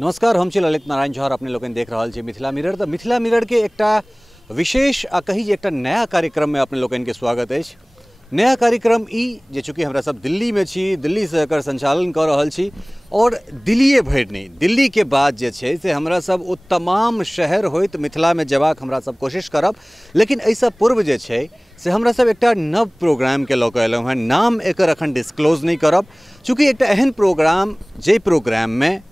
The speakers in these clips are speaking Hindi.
नमस्कार, हम छी ललित नारायण झा। अपने लोग देख रहा छे मिथिला मिरर। तो मिथिला मिरर के एकटा विशेष आ कही जे एकटा नया कार्यक्रम में अपने लोग के स्वागत है। नया कार्यक्रम ई जे चूँकि हमरा सब दिल्ली में छी, दिल्ली से एकर संचालन कर रहल छी और दिल्लीए भरि नहीं, दिल्ली के बाद जे छे से हमरा सब ओ तमाम शहर होइत मिथिला में जेबाक हमरा सब कोशिश करब। लेकिन ऐसा पूर्व जे छे से हमरा सब एकटा नव प्रोग्राम के लऽ कऽ एलहुँ हैं। नाम एकर अखन डिस्क्लोज नहीं करब, चूँकि एकटा एहन प्रोग्राम जे प्रोग्राम में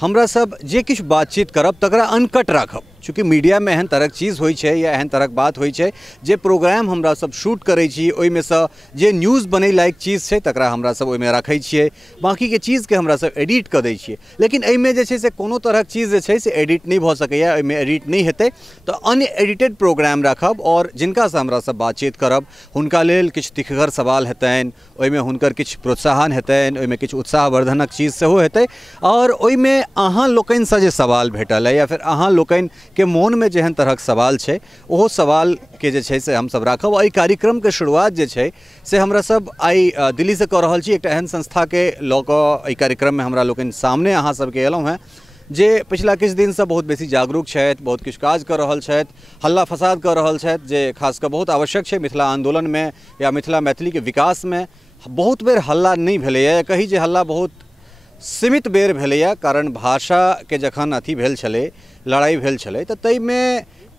हमरा सब जे किछु बातचीत करब तकरा अनकट राखब। चूँकि मीडिया में एहन तरह चीज होइ छै या एहन तरह बात होइ छै जे प्रोग्राम हमरा सब शूट करै छी ओहिमे सँ जे न्यूज़ बनै लायक चीज छै तकरा हमरा सब ओहिमे राखै छियै, बाकी के चीज के हमरा सब एडिट कऽ दै छियै। लेकिन एहिमे जे छै से कोनो तरह चीज जे छै से एडिट नहीं भऽ सकैया, एहिमे एडिट नहीं हेतै। तो अनएडिटेड प्रोग्राम राखब और जिनका से हमरा सब बातचीत करब हुनका लेल किछु तिखगर सवाल हेतनि, ओहिमे हुनकर किछु प्रोत्साहन हेतनि, ओहिमे किछु उत्साहवर्धनक चीज सेहो हेतै। और ओहिमे अहाँ लोकनि से जे सवाल भेटल है या फिर अहाँ लोकनि के मन में जेहन तरह सवाल है ओहो सवाल के जे छै से हम सब राखब। एहि कार्यक्रम के शुरुआत जे छै से हमरा सब आई दिल्ली से कर रहल छी। एकटा एहन संस्था के लऽ कऽ एहि कार्यक्रम में हमरा लोकनि सामने अहाँ सबके एलहुँ हैं जे पिछला किछु दिन से बहुत बेसी जागरूक छथि, बहुत किछु काज कर रहल छथि, हल्ला फसाद कर रहल छथि, जे खासकर बहुत आवश्यक छै मिथिला आंदोलन में या मिथिला मैथिली के विकास में। बहुत बेर हल्ला नहीं भेलैया, कही जे हल्ला बहुत सीमित बेर भेलैया, कारण भाषा के जखन अथी भेल छलै, लड़ाई भेल छलै तऽ ताहिमे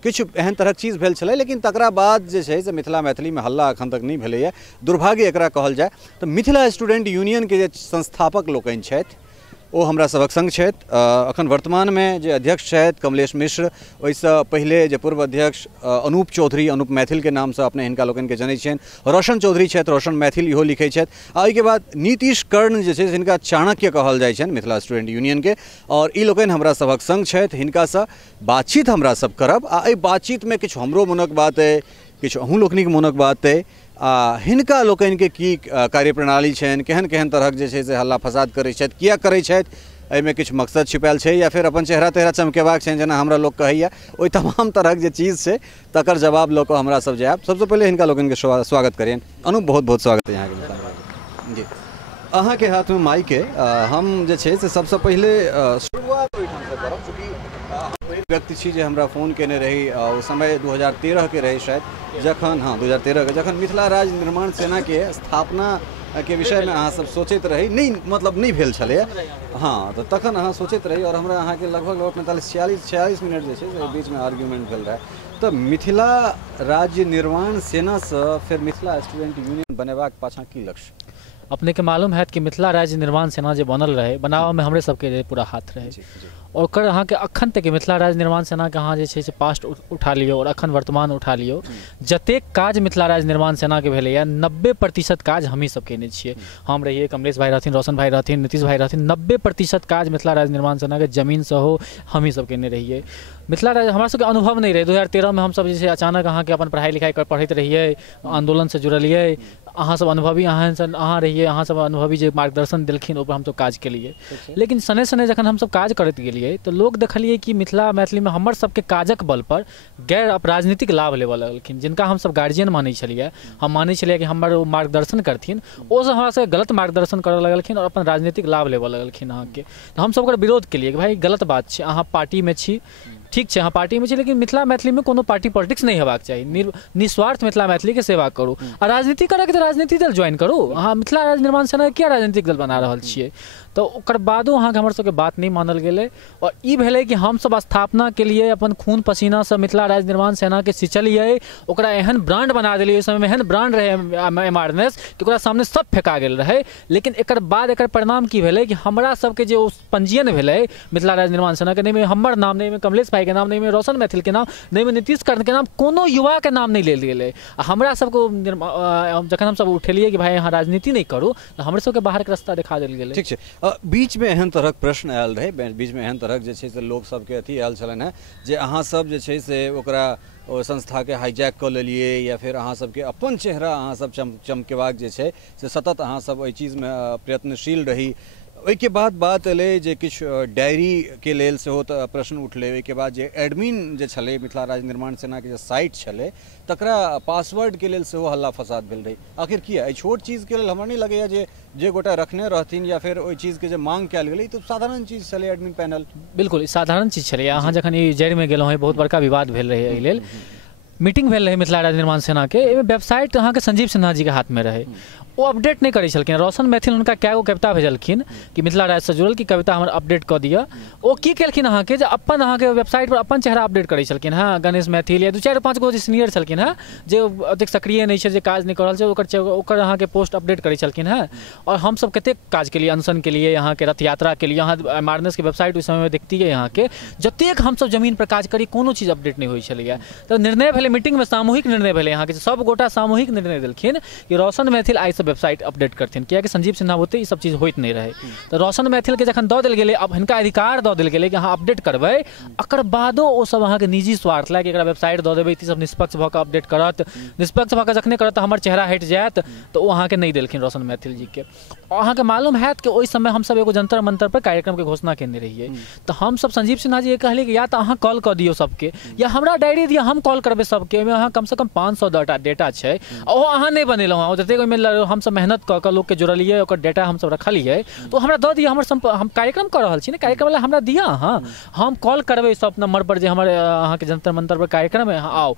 किछु एहन तरहक चीज भेल छलै। लेकिन तकरा बाद जे छै से मिथिला मैथिली में हल्ला अखन तक नहीं भेलैया, दुर्भाग्य एकरा कहल जाए। तऽ मिथिला स्टूडेंट यूनियन के जे संस्थापक लोकनि छथि ओ हमरा सबक संग छथि। अखन वर्तमान में जे अध्यक्ष छथि कमलेश मिश्र, ओहिसँ पहिले जे पूर्व अध्यक्ष अनूप चौधरी, अनूप मैथिल के नाम से अपने हिनका लोकनि के जनै छियनि, रोशन चौधरी छथि, रोशन मैथिल इहो लिखै छथि। आ ओहिके बाद नीतीश कर्ण जे छै जिनका चाणक्य कहल जाइ छनि मिथिला स्टूडेंट यूनियन के, और ई लोकनि हमरा सबक संग छथि। हिनकासँ बातचीत हमरा सब करब आ एहि बातचीत में किछु हमरो मोनक बात अइ, किछु अहूँ लोकनिक मोनक बात अइ, हिनका लोकनि के की कार्यप्रणाली छनि, केहन केहन तरह जे छै से हल्ला फसाद करै छथि, किया करै छथि, एहिमे किछु मकसद छिपायल छै या फिर अपन चेहरा तेहरा चमकेबाक छनि जेना हमरा लोक कहैया, ओहि तमाम तरह जे चीज छै तकर जवाब लऽ कऽ हमरा सब जायब। सबसँ पहिले हिनका लोकनि के स्वागत करियनि। अनूप, बहुत बहुत स्वागत है यहाँ के जी। अहाँ के हाथ में माइक है। हम जे छै से सबसँ पहिले शुरुआत ओहिठाम से करब, चूँकि व्यक्ति छी जे हमरा फोन केने रही उस समय 2013 के रही शायद, जखन 2013 के जखन मिथिला राज्य निर्माण सेना के स्थापना के विषय में अहाँ सब सोचैत रही, नहीं मतलब नहीं भेल छलै। हाँ, तो तखन अहाँ सोचैत रही और हमरा अहाँ के लगभग 45-46 मिनट जे छै से बीच में आर्ग्यूमेंट भेल रहे। तो मिथिला राज्य निर्माण सेना से फिर मिथिला स्टूडेंट यूनियन बनेबाक पाछा की लक्ष्य? अपने के मालूम है कि मिथिला राज्य निर्माण सेना जो बनल रहे, बनावा में हमरे सबके पूरा हाथ रहे। और कर अहाँ के अखन तक मिथिला राज्य निर्माण सेना के अहाँ जे छै से पास्ट उठा लियो और अखन वर्तमान उठा लियो, जतेक काज मिथिला राज्य निर्माण सेना के भेलैया 90% काज हमही सब केने छियै। हम रहिए, कमलेश भाई रहथिन, रोशन भाई रहथिन, नीतीश भाई रहथिन, 90% काज मिथिला राज्य निर्माण सेना के जमीन से हो हमही सब केने रहिए। मिथिला राज्य हमरा सबके अनुभव नहीं रहे। 2013 में हम सब जे अचानक अहाँ के अपन पढ़ाई लिखाई पढ़ैत रहिए, आंदोलन से जुड़लिए, अहाँ सब अनुभवी, अहाँ रहिए, अहाँ सब अनुभवी जे मार्गदर्शन देलखिन ओपर हम सब काज केलिए। लेकिन सने सने जखन हम सब काज करैत गेलिए तो लोग देखलिए कि मिथिला मैथिली में हमर सबके काजक बल पर गैर राजनीतिक लाभ लेबऽ लगलखिन, जिनका हम सब गार्जियन मानै छलिए, हम मानै छलिए कि हमर मार्गदर्शन करथिन, ओ सब हमरा से गलत मार्गदर्शन करऽ लगलखिन और अपन राजनीतिक लाभ लेबऽ लगलखिन अहाँ के। तो हम सब ओकर विरोध केलिए कि भाई गलत बात छै, अहाँ पार्टी में छी, ठीक है, हाँ पार्टी में छी, लेकिन मिथिला मैथिली में कोनो पार्टी पॉलिटिक्स नहीं हेबाक चाहिए। निस्वार्थ मिथिला मैथिली के सेवा करू आ राजनीति करे के तो राजनीतिक दल ज्वाइन करू। अहाँ मिथिला राज्य निर्माण सेना किया राजनीतिक दल बना रहल छियै? तो ओकर बादो अहाँ के हमर सबके बात नहीं मानल गेलै और ई भेलै कि हम सब स्थापना के लिए अपन खून पसीना से मिथिला राज्य निर्माण सेना के सिंचलिए, ओकरा एहन ब्रांड बना देलिए। समय में एहन ब्रांड रहे एमआरएनएस कि ओकरा सामने सब फेंका गेल रहे। लेकिन एकर बाद एकर परिणाम की भेलै कि हमरा सबके जे पंजीयन भेलै मिथिला राज्य निर्माण सेना के, नहीं में हमर नाम, नहीं में कमलेश भाई के नाम, नहीं में रोशन मैथिल के नाम, नहीं में नीतीश कर्ण के नाम, कोनो युवा के नाम नहीं लेल गेलै। हमरा सबको जखन हम सब उठेलिए कि भाई यहाँ राजनीति नहीं करू तो हमरे सबके बाहर के रास्ता दिखा देल गेलै। ठीक छै। बीच में एहन तरह प्रश्न आयल रहे, बीच में एहन तरह जे छै से लोग सबके अथी आयल छलनि हैं जे अहाँ सब जे छै से ओकरा ओ संस्था के हाईजैक कर लेलिए या फिर अहाँ सबके अपन चेहरा अहाँ सब चमकेबाक जे छै से सतत अहाँ सब एहि चीज में प्रयत्नशील रही। ओहिके बाद बात एलै जे किछु डायरी के लेल सेहो तऽ प्रश्न उठलै। ओहिके बाद जे एडमिन जे छलै मिथिला राज्य निर्माण सेना के जे साइट छलै तकरा पासवर्ड के लेल सेहो हल्ला फसाद भेल रहै। आखिर किया एहि छोट चीज के लेल हमरा नहीं लगैया जे गोटा रखने रहथिन या फिर ओहि चीज के जे मांग कयल गेलै तो साधारण चीज छलै एडमिन पैनल। बिल्कुल साधारण चीज छलै। अहाँ जखन ई जड़ि में गेलहुँ बहुत बड़का विवाद भेल रहै। एहि लेल मीटिंग भेल रहे मिथिला राज्य निर्माण सेना के। वेबसाइट अहाँ के संजीव सिन्हा जी के हाथ में रहे। वो अपडेट नहीं करै छलखिन। रोशन मैथिल उनका कैगो कविता भेजलखिन कि मिथिला राज्य से जुड़ल कि कविता हमर अपडेट कऽ दिअ। ओ की केलखिन अहाँ के जे अपन अहाँ के वेबसाइट पर अपन चेहरा अपडेट करै छलखिन। हाँ गणेश मैथिल या 2-4-5 गो जे सीनियर छलखिन हैं जे अधिक सक्रिय नहीं छै, जे काज नहीं कर रहल छै, ओकर अहाँ के पोस्ट अपडेट करै छलखिन हैं। और हम सब कते काज के लिए, अनशन के लिए, यहाँ के रथ यात्रा के लिए, यहाँ मार्नेस के वेबसाइट उस समय में देखती है यहाँ के जतेक हम सब जमीन पर काज करी कोनो चीज अपडेट नहीं होइ छलैया। तो निर्णय भेलै मीटिंग में, सामूहिक निर्णय भेलै यहाँ के सब गोटा सामूहिक निर्णय देलखिन कि रोशन मैथिल आई से वेबसाइट अपडेट करथिन। किया कि संजीव सिन्हा होते ई सब चीज होइत नहीं रहे। तो रोशन मैथिल के जखन दऽ देल गेलै, अब हिनका अधिकार दऽ देल गेलै कि अहाँ अपडेट करबै। एकर बादो ओ सब अहाँ के निजी स्वार्थ लए कि एकरा वेबसाइट दऽ देबै, ई सब निष्पक्ष भऽ कऽ अपडेट करत। निष्पक्ष भऽ कऽ जखने करत तऽ हमर चेहरा हटि जायत, तो ओ अहाँ के नहीं देलखिन रोशन मैथिल जी के। और अहाँ के मालूम हैत कि ओहि समय हम सब एगो जंतर मंतर पर कार्यक्रम के घोषणा केने रहिए। तो हम सब संजीव सिन्हा जी कहलिए कि या तो अहाँ कॉल कऽ दियौ सबके, या हमरा डायरी दिअ, हम कॉल करबै सबके। ओहिमे अहाँ कम से कम 500 डेटा छै, ओ अहाँ नहीं बनेलहुँ हैं। जतेक ओहिमे हम सब मेहनत कऽ कऽ लोग के जोड़लिए, ओकर डेटा हम सब रखलिए, तो हमरा दऽ दिअ। हम कार्यक्रम कर रहल छी ने, कार्यक्रम वाला हमरा दिअ अहाँ। हम कॉल करबै सब नंबर पर जे हमर अहाँ के जंतर मंतर पर कार्यक्रम है, आउ।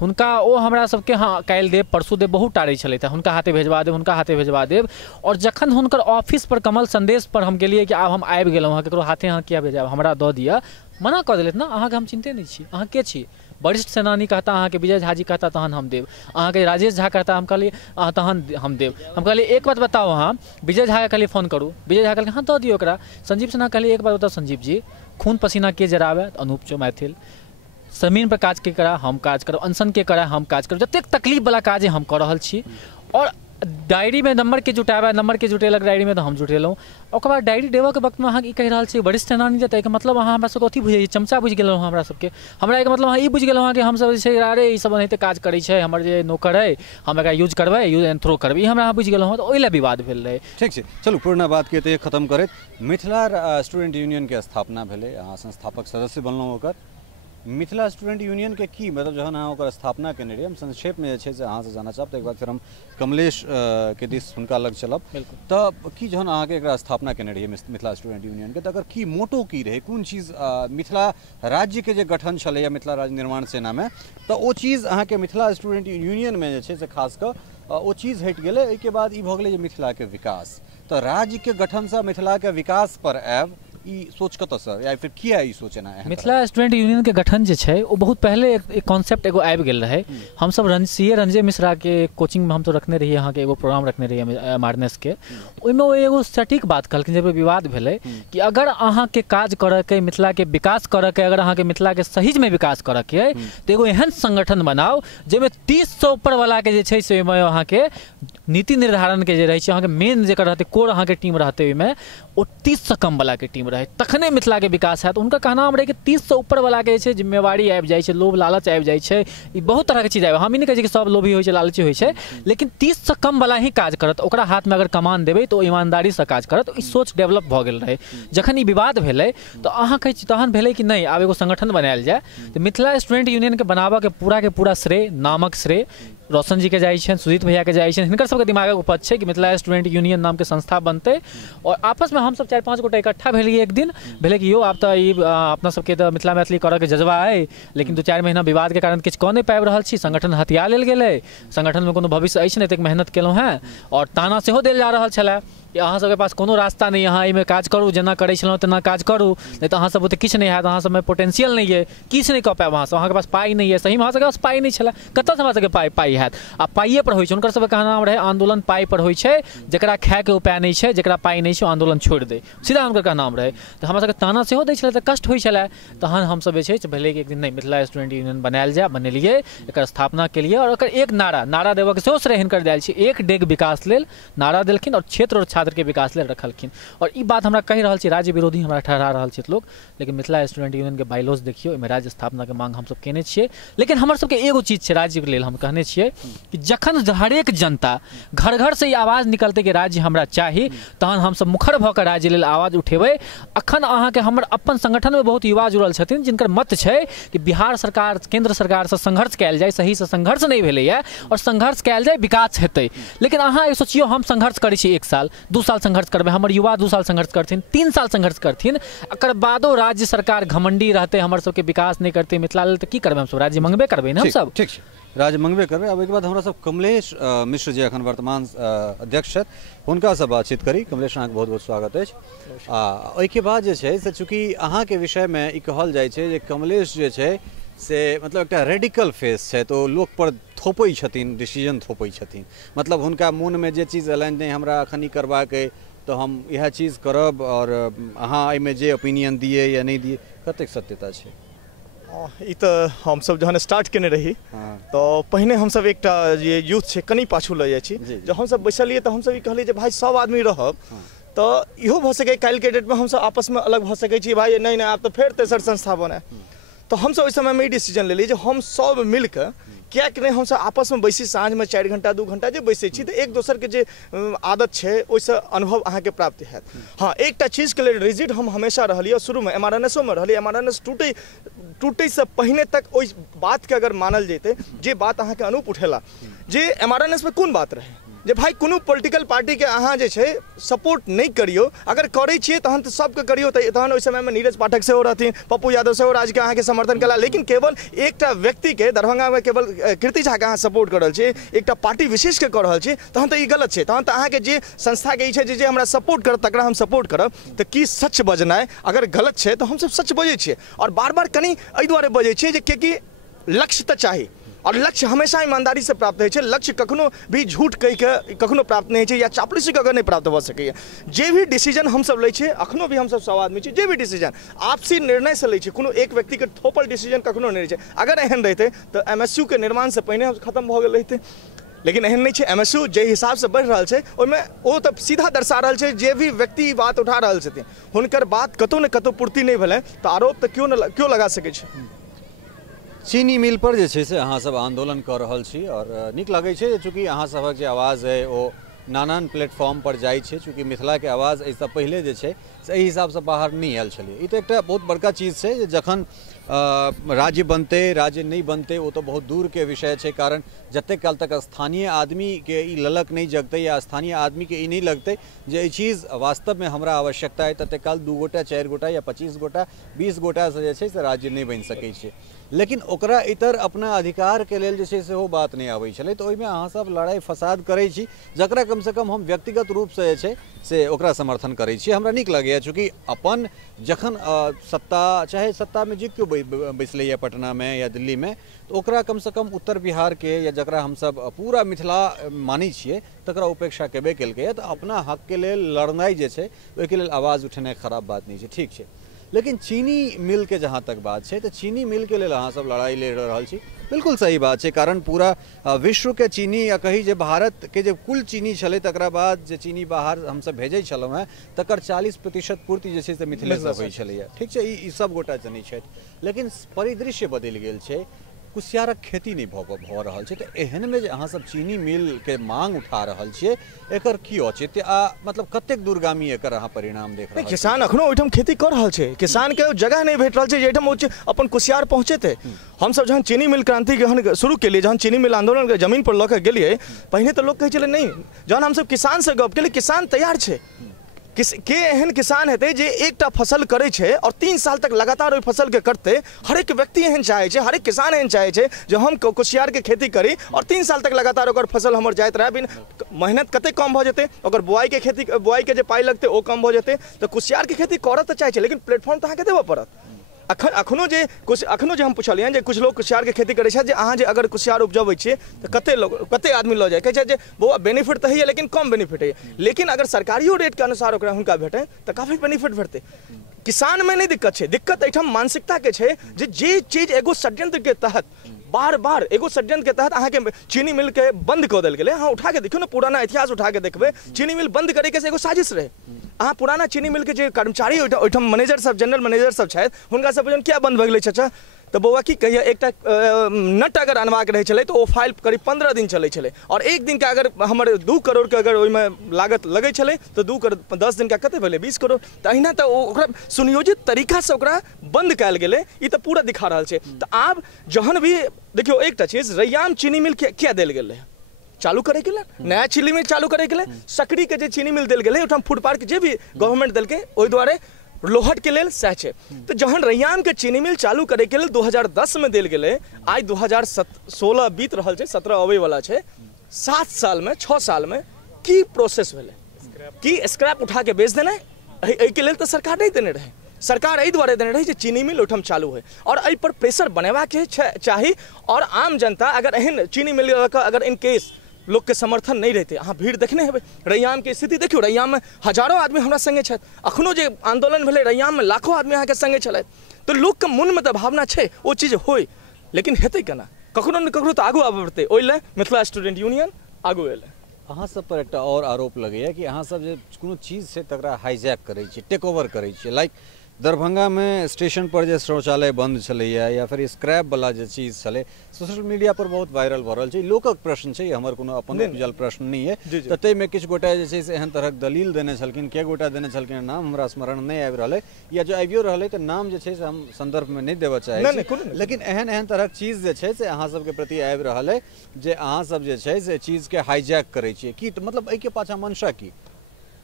हुनका ओ हमरा सबके हाँ काल्हि देब परसू देब बहुत टारै छलथि। हुनका हाथे भेजवा देब, हुनका हाथे भेजवा देब। और जखन हुनकर ऑफिस पर कमल संदेश पर हम गेलिए कि आब हम आबि गेलहुँ हैं, ककरो हाथे अहाँ किया भेजाब, हमरा दऽ दिअ, मना कऽ देलथि ना। अहाँके हम चिन्ते नहीं छी, अहाँ के छी। वरिष्ठ सेनानी कहता अहाँ के विजय झा जी कहता तहन हम देव, अहाँ के राजेश झा कहता हम कहलिए तहन हम देव। हम कहलिए एक बात बताओ अहाँ, विजय झा के कहलिए फोन करूँ, विजय झा कहलिए हाँ दऽ दियौ ओकरा। संजीव सिन्हा कहलिए एक बात बताओ संजीव जी, खून पसीना के जराबे, अनूप चो मैथिल जमीन पर काज के करा हम काज करब, अनशन के करा हम काज करब, जतेक तकलीफ वाला काज हम कर रहल छी। और डायरी में नंबर के जुटाबे, नंबर के जुटेलक डायरी में तो हम जुटेलहुँ। ओकर बाद डायरी देबऽ के वक्त में अहाँ ई कहि रहल छी वरिष्ठ सेनानी जे ताहिके मतलब अहाँ हमरा सबके अथी बुझै, चमचा बुझि गेलहुँ हमरा सबके। हमरा एक मतलब अहाँ ई बुझि गेलहुँ कि हमसब जे छै अरे ई सब एनाहिते काज करै छै, हमर जे नौकर है हम एकरा यूज करबै, यूज एंड थ्रो करबै, ई हमरा अहाँ बुझि गेलहुँ। तऽ ओहि लेल विवाद भेल रहै। ठीक छै, चलू पूर्ण बात के तऽ खत्म करैत मिथिला स्टूडेंट यूनियन के स्थापना भेलै, अहाँ संस्थापक सदस्य बनलहुँ ओकर। मिथिला स्टूडेंट यूनियन के की मतलब जहन अहाँ ओकर स्थापना केने रही, हम संक्षेप में जे छै से अहाँ से जानना चाहब, तो एक बार फिर हम कमलेश के दिस हुनका लग चलब। तऽ की जहन अहाँ के एकरा स्थापना केने रही मिथिला स्टूडेंट यूनियन के, तकर की मोटो की रहे, कोन चीज मिथिला राज्य के जे गठन छलै या मिथिला राज्य निर्माण सेना में, तऽ ओ चीज अहाँ के मिथिला स्टूडेंट यूनियन में जे छै से खास कऽ ओ चीज हटि गेलै। एहिके बाद ई भऽ गेलै जे मिथिला के विकास, तऽ राज्य के गठन से मिथिला के विकास पर आयब ई सोच कतऽ से या फिर किया ई सोचना है? मिथिला स्टूडेंट यूनियन के गठन जे छै वो बहुत पहले एक कॉन्सेप्ट एगो आबि गेल रहे। हम सब सीए रंजय मिश्रा के कोचिंग में हम तो रखने रहिए, अहाँ के एगो प्रोग्राम रखने रहिए मार्नेस के। ओहिमे वो एगो सटीक बात कहलखिन, जब विवाद भेलै कि अगर अहाँ के काज करऽ के, मिथिला के विकास करऽ के, अगर अहाँ के मिथिला के सही में विकास करऽ के, तो एगो एहन संगठन बनाओ जाहिमे 30 से ऊपर वाला के जे छै से ओहिमे अहाँ के नीति निर्धारण के जे रहै छै, अहाँ के मेन जेकर रहतै कोर अहाँ के टीम रहतै, ओहिमे ओ 30 से कम वाला के टीम रहे, तखने मिथिला के विकास हैत। उनका कहना रहे कि 30 से ऊपर वाला के छै जिम्मेवारी आबि जाइ छै, लोभ लालच आबि जाइ छै, ई बहुत तरह के चीज आबि। हम ई नहीं कहै छी कि सब लोभी होइ छै, लालची होइ छै, लेकिन 30 से कम वाला ही काज करत, ओकरा हाथ में अगर कमान देबै तो ईमानदारी से काज करत। ई सोच डेवलप भऽ गेल रहे। जखन ई विवाद भेलै तो अहाँ कहै छी तहन भेलै कि नहीं आब एगो संगठन बनायल जाए। तो मिथिला स्टूडेंट यूनियन के बनाबऽ के पूरा श्रेय, नामक श्रेय रोशन जी के जाइ छनि, सुजीत भैया के जाइ छनि। हिनकर सबके दिमागक उपज छै कि मिथिला स्टूडेंट यूनियन नाम के संस्था बनतै। और आपस में हम सब 4-5 गोटा इकट्ठा भेलिए एक दिन, भेलै कि यौ आब तऽ ई अपना सबके तऽ मिथिला मैथिली करऽ के जज्बा अइ, लेकिन 2-4 महीना विवाद के कारण किछु कऽ नहि पाबि रहल छी, संगठन हथिया लेल गेलै, संगठन में कोनो भविष्य अछि नहि, एतेक मेहनत केलहुँ हैं। और ताना सेहो देल जा रहल छलै कि अहाँ सबके पास कोनो रास्ता नहीं, अहाँ एहिमे काज करू, जेना करै छलहुँ तेना काज करू, नहीं तऽ अहाँ सब ओते किछु नहीं हैत, अहाँ सबमे पोटेंशियल नहीं है, किछु नहीं कऽ पायब अहाँ सब, अहाँके पास पाइ नहीं है। सही में अहाँ सबके पास पाइ नहीं छलै, कतऽसँ हमरा सबके पाइ हैत? आ पाइए पर होइ छै। हुनकर सबके कहना रहे आंदोलन पाइ पर होइ छै, जकरा खाय के उपाय नहीं छै, जकरा पाइ नहीं छै आंदोलन छोड़ि दे, सीधा हुनकर कहना रहे। तऽ हमरा सबके ताना सेहो दै छलै, तऽ कष्ट होइ छलै। तहन हमसब जे छै से भेलै कि एक दिन नहीं मिथिला स्टूडेंट यूनियन बनायल जाए, बनेलिए, एकर स्थापना केलिए। और एकर एक नारा देबऽ के सेहो श्रेय हिनकर देल छै, एक डेग विकास लेल नारा देलखिन। और क्षेत्र और छात्र के विकास लेल रखलखिन। और ई बात हमरा कहि रहल छी राज्य विरोधी हमरा ठहरा रहल छथि लोग, लेकिन मिथिला स्टूडेंट यूनियन के बाइलॉज देखियो, एहिमे राज्य स्थापना के मांग हमसब केने छियै। लेकिन हमर सबके एगो चीज छै राज्य के लेल हम कहने छियै कि जखन हरेक जनता घर घर से ई आवाज निकलतै कि राज्य हमरा चाही, तहन हमसब मुखर भऽ कऽ राज्य लेल आवाज उठेबै। अखन अहाँके हमर अपन संगठन में बहुत युवा जुड़ल छथिन जिनकर मत छै कि बिहार सरकार केंद्र सरकार से संघर्ष कयल जाय, सही से संघर्ष नहीं भेलैया और संघर्ष कयल जाय विकास हेतै। लेकिन अहाँ ई सोचियो हम संघर्ष करै छी 1 साल 2 साल संघर्ष करबै, हमर युवा 2 साल संघर्ष करथिन 3 साल संघर्ष करथिन, एकर बादो राज्य सरकार घमंडी रहतै, हमर सबके विकास नहीं करतै मिथिला लेल, तऽ की करबै हमसब? राज्य मंगबे करबै ने हमसब। ठीक छै, राज्य मंगबे करबै। अब एक बाद हमरा सब कमलेश मिश्र जे अखन वर्तमान अध्यक्ष छथि हुनका से बातचीत करी। कमलेश अहाँके बहुत बहुत स्वागत अछि। ओहिके बाद जे छै से चूँकि अहाँके विषयमे ई कहल जाइ छै जे कमलेश जे छै से मतलब एकटा रेडिकल फेस छै, तो लोक पर थोपै छथिन, डिसीजन थोपै छथिन, मतलब हुनका मोनमे जे चीज अयलनि नहि हमरा एखन ई करबाक अइ तो हम यह चीज करब, और अहाँ एहिमे जे ओपिनियन दिए या नहीं दिए, कतेक सत्यता छै? ई तऽ हमसब जहन स्टार्ट केने रही तो पहिने हमसब एकटा जे यूथ छै कनी पाछू लऽ जाइ छी। जब हमसब बैसलिए तऽ हमसब ई कहलिए जे भाई सब आदमी रहब तो इहो भऽ सकै काल्हि के डेट में हमसब आपस में अलग भऽ सकै छी, भाई नहीं नहीं आब तो फेर तेसर संस्था बने। तो हमसब ओहि समय में ई डिसीजन लेलिए जे हम सब मिलकर किएक नहीं हमसब आपस में बैसी, साँझ में 4 घंटा 2 घंटा जे बैसै छी तऽ एक दोसर के जे आदत छै ओहिसँ अनुभव अहाँके प्राप्त हैत। हाँ, एकटा चीज के लेल रिजिड हम हमेशा रहलिए, शुरू में एमआरएनएसओ में रहलिए। एमआरएनएस टूटे से पहिने तक ओहि बात के अगर मानल जेतै, जे बात अहाँके अनूप उठेला जे एमआरएनएस में कोन बात रहे जे भाई कोनो पॉलिटिकल पार्टी के अहाँ जे छै सपोर्ट नहीं करियो, अगर करै छियै तहन तऽ सबके करियो। तहन ओहि समय में नीरज पाठक सेहो रहथिन, पप्पू यादव सेहो राज्य के अहाँके समर्थन केला, लेकिन केवल एकटा व्यक्ति के दरभंगा में केवल कीर्ति झा के अहाँ सपोर्ट कर रहल छी, एकटा पार्टी विशेष के कर रहल छी, तहन तऽ ई गलत छै। तहन तऽ अहाँके जे संस्था के ई छै जे हमरा सपोर्ट करत तकरा हम सपोर्ट करब, तऽ की सच बजनाइ अगर गलत छै तऽ हमसब सच बजै छियै। और बार बार कनी एहि दुआरे बजै छियै जे कि लक्ष्य तऽ चाही, और लक्ष्य हमेशा ईमानदारी से प्राप्त होइ छै। लक्ष्य कखनो भी झूठ कहि के कखनो प्राप्त नहीं होइ छै, या चापलूसी अगर नहीं प्राप्त भऽ सकैए। जे भी डिसीजन हमसब लै छियै, अखनो भी हमसब सब आदमी छी, जे भी डिसीजन आपसी निर्णय से लै छियै, कोनो एक व्यक्ति के थोपल डिसीजन कखनो नहीं रहै छै। अगर एहन रहते तऽ एमएसयू के निर्माण से पहिने खत्म भऽ गेल रहितै, लेकिन एहन नहीं छै। एमएसयू जे हिसाब से बढ़ि रहल छै ओहिमे ओ तऽ सीधा दर्शा रहल छै जे भी व्यक्ति बात उठा रहल छथिन हुनकर बात कतौ ने कतौ पूर्ति नहीं भेलै तऽ आरोप तऽ क्यों लगा सकै छै। चीनी मिल पर जे छै से अहाँ सब आंदोलन कर रहल छी, और नीक लगै छै चूँकि अहाँ सबक जे आवाज है ओ नानान प्लेटफॉर्म पर जाइ छै, चूँकि मिथिला के आवाज एहिसँ पहिले जे छै से एहि हिसाब से बाहर नहीं आयल छलै। ई तऽ एकटा बहुत बड़का चीज छै जे जखन राज्य बनते राज्य नहीं बनते वो तो बहुत दूर के विषय है, कारण जते काल तक स्थानीय आदमी के ई ललक नहीं जगते या स्थानीय आदमी के ई नहीं लगते जे ई चीज वास्तव में हमरा आवश्यकता है, तते काल 2 गोटा 4 गोटा या 25 गोटा 20 गोटा से जे छै से राज्य नहीं बनि सकै छै। लेकिन ओकरा इतर अपना अधिकार के लेल जे छै से हो बात नहीं आबै छलै, तऽ ओहिमे अहाँ सब लड़ाई फसाद करै छी, जकरा कम से कम हम व्यक्तिगत रूप से जे छै से ओकरा समर्थन करै छी। हमरा नीक लगैए चूँकि अपन जखन सत्ता चाहे सत्ता में जे केओ बैसलैए पटना में या दिल्ली में, तो ओकरा कम से कम उत्तर बिहार के या जकरा हम सब पूरा मिथिला मानै छियै तकरा उपेक्षा केबे केलकै, तऽ अपना हक के लेल लड़नाइ जे छै ओहिके लेल आवाज उठेनाइ खराब बात नहीं छै, ठीक छै। लेकिन चीनी मिल के जहाँ तक बात है तो चीनी मिल के लेल अहाँ सब लड़ाई लड़ रहल छी, बिल्कुल सही बात है, कारण पूरा विश्व के चीनी या कही जे भारत के जे कुल चीनी छलै तकरा बाद जे चीनी बाहर हम सब भेजै छलहुँ हैं तकर 40% पूर्ति जे छै से मिथिले से होइ छलैया, ठीक छै। ई सब गोटा जनै छथि, लेकिन परिदृश्य बदलि गेल छै, कुसियारक खेती नहीं भऽ रहल छै, तऽ एहन में जे अहाँ सब चीनी मिल के मांग उठा रहल छियै, एकर की औचित्य मतलब कतेक दूरगामी एकर अहाँ परिणाम देख रहल छियै? किसान अखनो ओहिठाम खेती कर रहल छै, किसान के जगह नहीं भेट रहल छै जेठाम ओ अपन कुसियार पहुँचेतै। हम सब जहन चीनी मिल क्रांति के शुरू केलिए, जहन चीनी मिल आंदोलन के जमीन पर लऽ के गेलिए, पहिने तऽ लोग कहै छलै नहीं, जहन हम सब किसान से गप केलिए किसान तैयार छै। के एहन किसान हेतै जे एकटा फसल करै छै और 3 साल तक लगातार ओहि फसल के करतै? हर एक व्यक्ति एहन चाहे छै, हर एक किसान एहन चाहे छै जे हम कुसियार के खेती करी और 3 साल तक लगातार ओकर फसल हमर जाइत रहे, बिन मेहनत कते कम भऽ जेतै, ओकर बुआई के जे पाई लगतै ओ कम भऽ जेतै। तऽ कुसियार के खेती करऽ तऽ चाहे छै, लेकिन प्लेटफॉर्म तऽ अहाँके देबऽ पड़त। अखनो जे हम पुछलियनि जे कुछ लोग कुसियार के खेती करै छै, जे अहाँ जे अगर कुसियार उपजबै छियै तऽ कते आदमी लऽ जाए, कहै छै जे बौआ बेनिफिट तऽ है लेकिन कम बेनिफिट है, लेकिन अगर सरकारियो रेट के अनुसार ओकरा हुनका भेटै तऽ काफी बेनिफिट भेटतै। किसान में नहीं दिक्कत है, दिक्कत एहिठाम मानसिकता के छै जे चीज एगो षड्यंत्र के तहत बार बार एगो षड्यंत्र के तहत अहाँ के चीनी मिल के बंद कऽ देल गेलै। अहाँ उठा के देखियो ना, पुराना इतिहास उठा के देखबै, चीनी मिल बंद करे के से एगो साजिश रहे। अहाँ पुराना चीनी मिल के जे कर्मचारी ओहिठाम मैनेजर सब, जनरल मैनेजर सब छथि, हुनका सब क्या बंद भऽ गेलै चाचा? तो बौआ की कहिए, एक नट अगर अनबाक रहे चले तो वो फाइल करीब 15 दिन चले चले, और एक दिन का अगर हमर 2 करोड़ के अगर ओहिमे लागत लगे चले तो 2 करोड़ 10 दिन का कते भेलै 20 करोड़। तो अहिना तो ओकरा सुनियोजित तरीका से ओकरा बंद कयल गेलै, ई तो पूरा दिखा रहल छै। तो आब जहन भी देखियो एकटा चीज, रैयाम चीनी मिल के क्या देल गेलै चालू करे के लिए, नया चीनी मिल चालू करे के लिए, सकड़ी के जे चीनी मिल देल गेलै ओठाम फूड पार्क जे भी गवर्नमेंट देलकै ओहि द्वारे लोहट के लेल सह छै। तो जहन रैयाम के चीनी मिल चालू करे के लेल 2010 में देल गेलै, आई 2016 बीत रहल छै, 17 अबै वाला छै, 7 साल में 6 साल में की प्रोसेस भेलै? की स्क्रैप उठा के बेच देना? एहि के लेल तो सरकार नहीं देने रहे। सरकार एहि द्वारे देने रही जे चीनी मिल ओहिठाम चालू होय, और एहि पर प्रेशर बनेबा के चाही। और आम जनता अगर एहन चीनी मिल अगर इन केस लोग के समर्थन नहीं रहते, अहाँ भीड़ देखने हेबै, रैयाम के स्थिति देखियो, रैयाम में हजारों आदमी हमरा संगे छथि, अखनो जे आंदोलन भेलै रैयाम में लाखों आदमी अहाँ के संगे छलथि। तो लोग के मन में तो भावना छै ओ चीज होय, लेकिन हेतै केना? कखनो न कखनो तो आगू आबऽ पड़तै। ओहि लेल मिथिला स्टूडेंट यूनियन आगू एलै। अहाँ सब पर एकटा और आरोप लगैया कि अहाँ सब जे कोनो चीज से तकरा हाईजैक करै छियै, टेक ओवर करै छियै। लाइक दरभंगा में स्टेशन पर जे शौचालय बंद छलैया या फिर स्क्रैप वाला जे चीज छलै, सोशल मीडिया पर बहुत वायरल भऽ रहल छै। लोकक प्रश्न छै, हमर कोनो अपन उपजल प्रश्न नहीं है। तऽ ताहिमे किछु गोटा जे छै से एहन तरहक दलील देने छलखिन, के गोटा देने छलखिन, नाम हमरा स्मरण नहीं आबि रहल है, या जो आबियो रहल है तऽ नाम जे छै से हम संदर्भ में नहीं देबऽ चाहै छी। लेकिन एहन तरहक चीज जे छै से अहाँ सबके प्रति आबि रहल है, जे अहाँ सब जे छै से चीज के हाईजैक करै छियै। की मतलब एहि के पाछा मंशा की